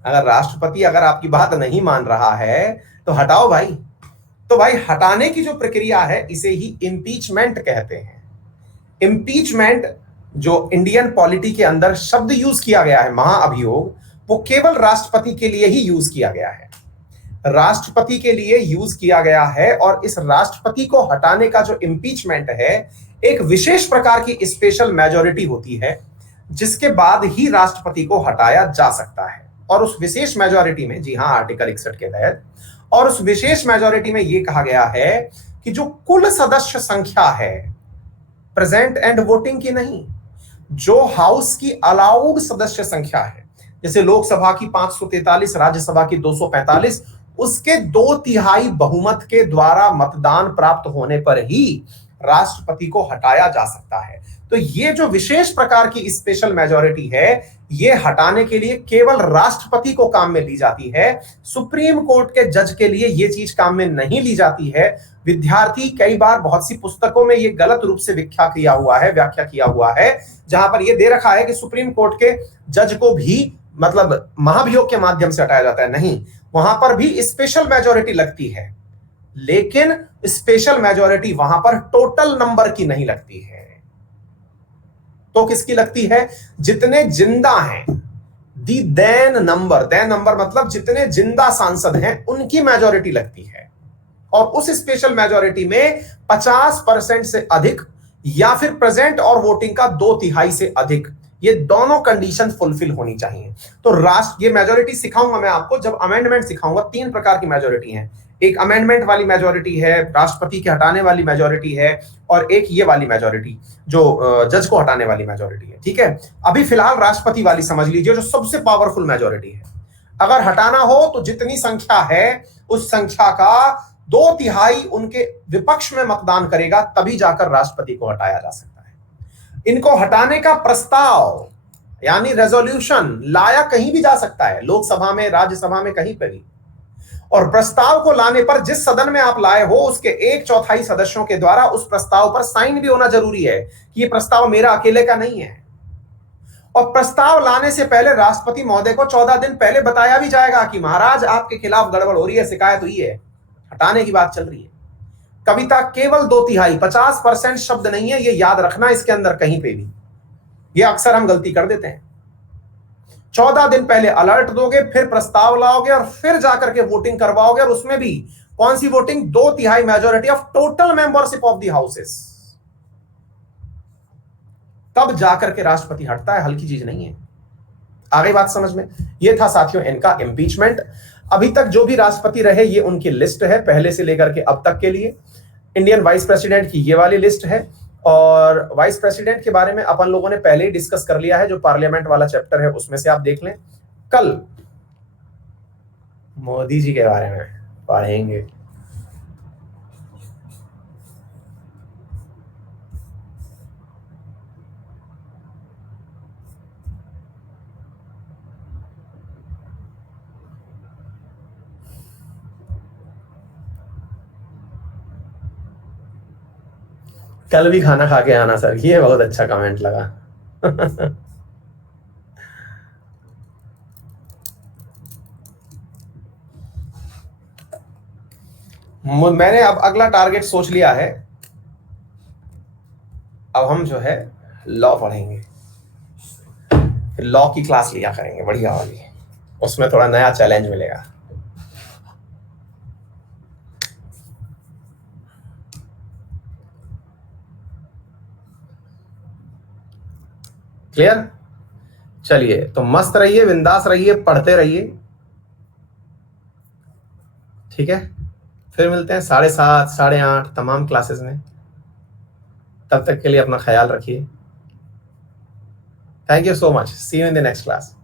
अगर राष्ट्रपति अगर आपकी बात नहीं मान रहा है तो हटाओ भाई। तो भाई हटाने की जो प्रक्रिया है इसे ही इम्पीचमेंट कहते हैं। इम्पीचमेंट जो इंडियन पॉलिटी के अंदर शब्द यूज किया गया है, महाअभियोग, वो केवल राष्ट्रपति के लिए ही यूज किया गया है, राष्ट्रपति के लिए यूज किया गया है। और इस राष्ट्रपति को हटाने का जो इम्पीचमेंट है, एक विशेष प्रकार की स्पेशल मेजॉरिटी होती है, जिसके बाद ही राष्ट्रपति को हटाया जा सकता है। और उस विशेष मेजॉरिटी में, जी हाँ, आर्टिकल 61 के तहत, और उस विशेष मेजॉरिटी में यह कहा गया है कि जो कुल सदस्य संख्या है प्रेजेंट एंड वोटिंग की नहीं, जो हाउस की अलाउड सदस्य संख्या है, जैसे लोकसभा की 543, राज्यसभा की 245, उसके 2/3 बहुमत के द्वारा मतदान प्राप्त होने पर ही राष्ट्रपति को हटाया जा सकता है। तो ये जो विशेष प्रकार की स्पेशल मेजॉरिटी है, ये हटाने के लिए केवल राष्ट्रपति को काम में ली जाती है। सुप्रीम कोर्ट के जज के लिए ये चीज काम में नहीं ली जाती है। विद्यार्थी कई बार बहुत सी पुस्तकों में ये गलत रूप से व्याख्या किया हुआ है, जहां पर ये दे रखा है कि सुप्रीम कोर्ट के जज को भी मतलब महाभियोग के माध्यम से हटाया जाता है। नहीं, वहां पर भी स्पेशल मेजॉरिटी लगती है, लेकिन स्पेशल मेजॉरिटी वहां पर टोटल नंबर की नहीं लगती है। तो किसकी लगती है? जितने जिंदा हैं, दी देन नंबर मतलब जितने जिंदा सांसद हैं उनकी मेजॉरिटी लगती है। और उस स्पेशल मेजॉरिटी में 50% से अधिक या फिर प्रेजेंट और वोटिंग का 2/3 से अधिक, ये दोनों कंडीशन फुलफिल होनी चाहिए। तो ये मेजॉरिटी सिखाऊंगा मैं आपको, जब अमेंडमेंट सिखाऊंगा। 3 प्रकार की मेजॉरिटी है, एक अमेंडमेंट वाली मेजॉरिटी है, राष्ट्रपति के हटाने वाली मेजॉरिटी है, और एक ये वाली मेजॉरिटी जो जज को हटाने वाली मेजॉरिटी है। ठीक है, अभी फिलहाल राष्ट्रपति वाली समझ लीजिए, जो सबसे पावरफुल मेजॉरिटी है। अगर हटाना हो तो जितनी संख्या है उस संख्या का 2/3 उनके विपक्ष में मतदान करेगा, तभी जाकर राष्ट्रपति को हटाया जा सकता है। इनको हटाने का प्रस्ताव यानी रेजोल्यूशन लाया कहीं भी जा सकता है, लोकसभा में, राज्यसभा में, कहीं पर भी। और प्रस्ताव को लाने पर जिस सदन में आप लाए हो उसके 1/4 सदस्यों के द्वारा उस प्रस्ताव पर साइन भी होना जरूरी है कि यह प्रस्ताव मेरा अकेले का नहीं है। और प्रस्ताव लाने से पहले राष्ट्रपति महोदय को 14 दिन पहले बताया भी जाएगा कि महाराज आपके खिलाफ गड़बड़ हो रही है, शिकायत हुई है, हटाने की बात चल रही है। कविता केवल 2/3, 50% शब्द नहीं है, ये याद रखना इसके अंदर कहीं पे भी। ये अक्सर हम गलती कर देते हैं। 14 दिन पहले अलर्ट दोगे, फिर प्रस्ताव लाओगे और फिर जाकर के वोटिंग करवाओगे, और उसमें भी कौन सी voting? 2/3 majority of total membership of the houses. तब जाकर के राष्ट्रपति हटता है, हल्की चीज नहीं है। आ गई बात समझ में? ये था साथियों इनका इम्पीचमेंट। अभी तक जो भी राष्ट्रपति रहे ये उनकी लिस्ट है, पहले से लेकर के अब तक के लिए। इंडियन वाइस प्रेसिडेंट की ये वाली लिस्ट है, और वाइस प्रेसिडेंट के बारे में अपन लोगों ने पहले ही डिस्कस कर लिया है, जो पार्लियामेंट वाला चैप्टर है उसमें से आप देख लें। कल मोदी जी के बारे में पढ़ेंगे। कल भी खाना खा के आना सर, ये बहुत अच्छा कमेंट लगा। मैंने अब अगला टारगेट सोच लिया है, अब हम जो है लॉ पढ़ेंगे, लॉ की क्लास लिया करेंगे बढ़िया वाली, उसमें थोड़ा नया चैलेंज मिलेगा। क्लियर? चलिए, तो मस्त रहिए, बिंदास रहिए, पढ़ते रहिए, ठीक है? फिर मिलते हैं 7:30, 8:30 तमाम क्लासेस में। तब तक के लिए अपना ख्याल रखिए। Thank you so much, see you in the next class.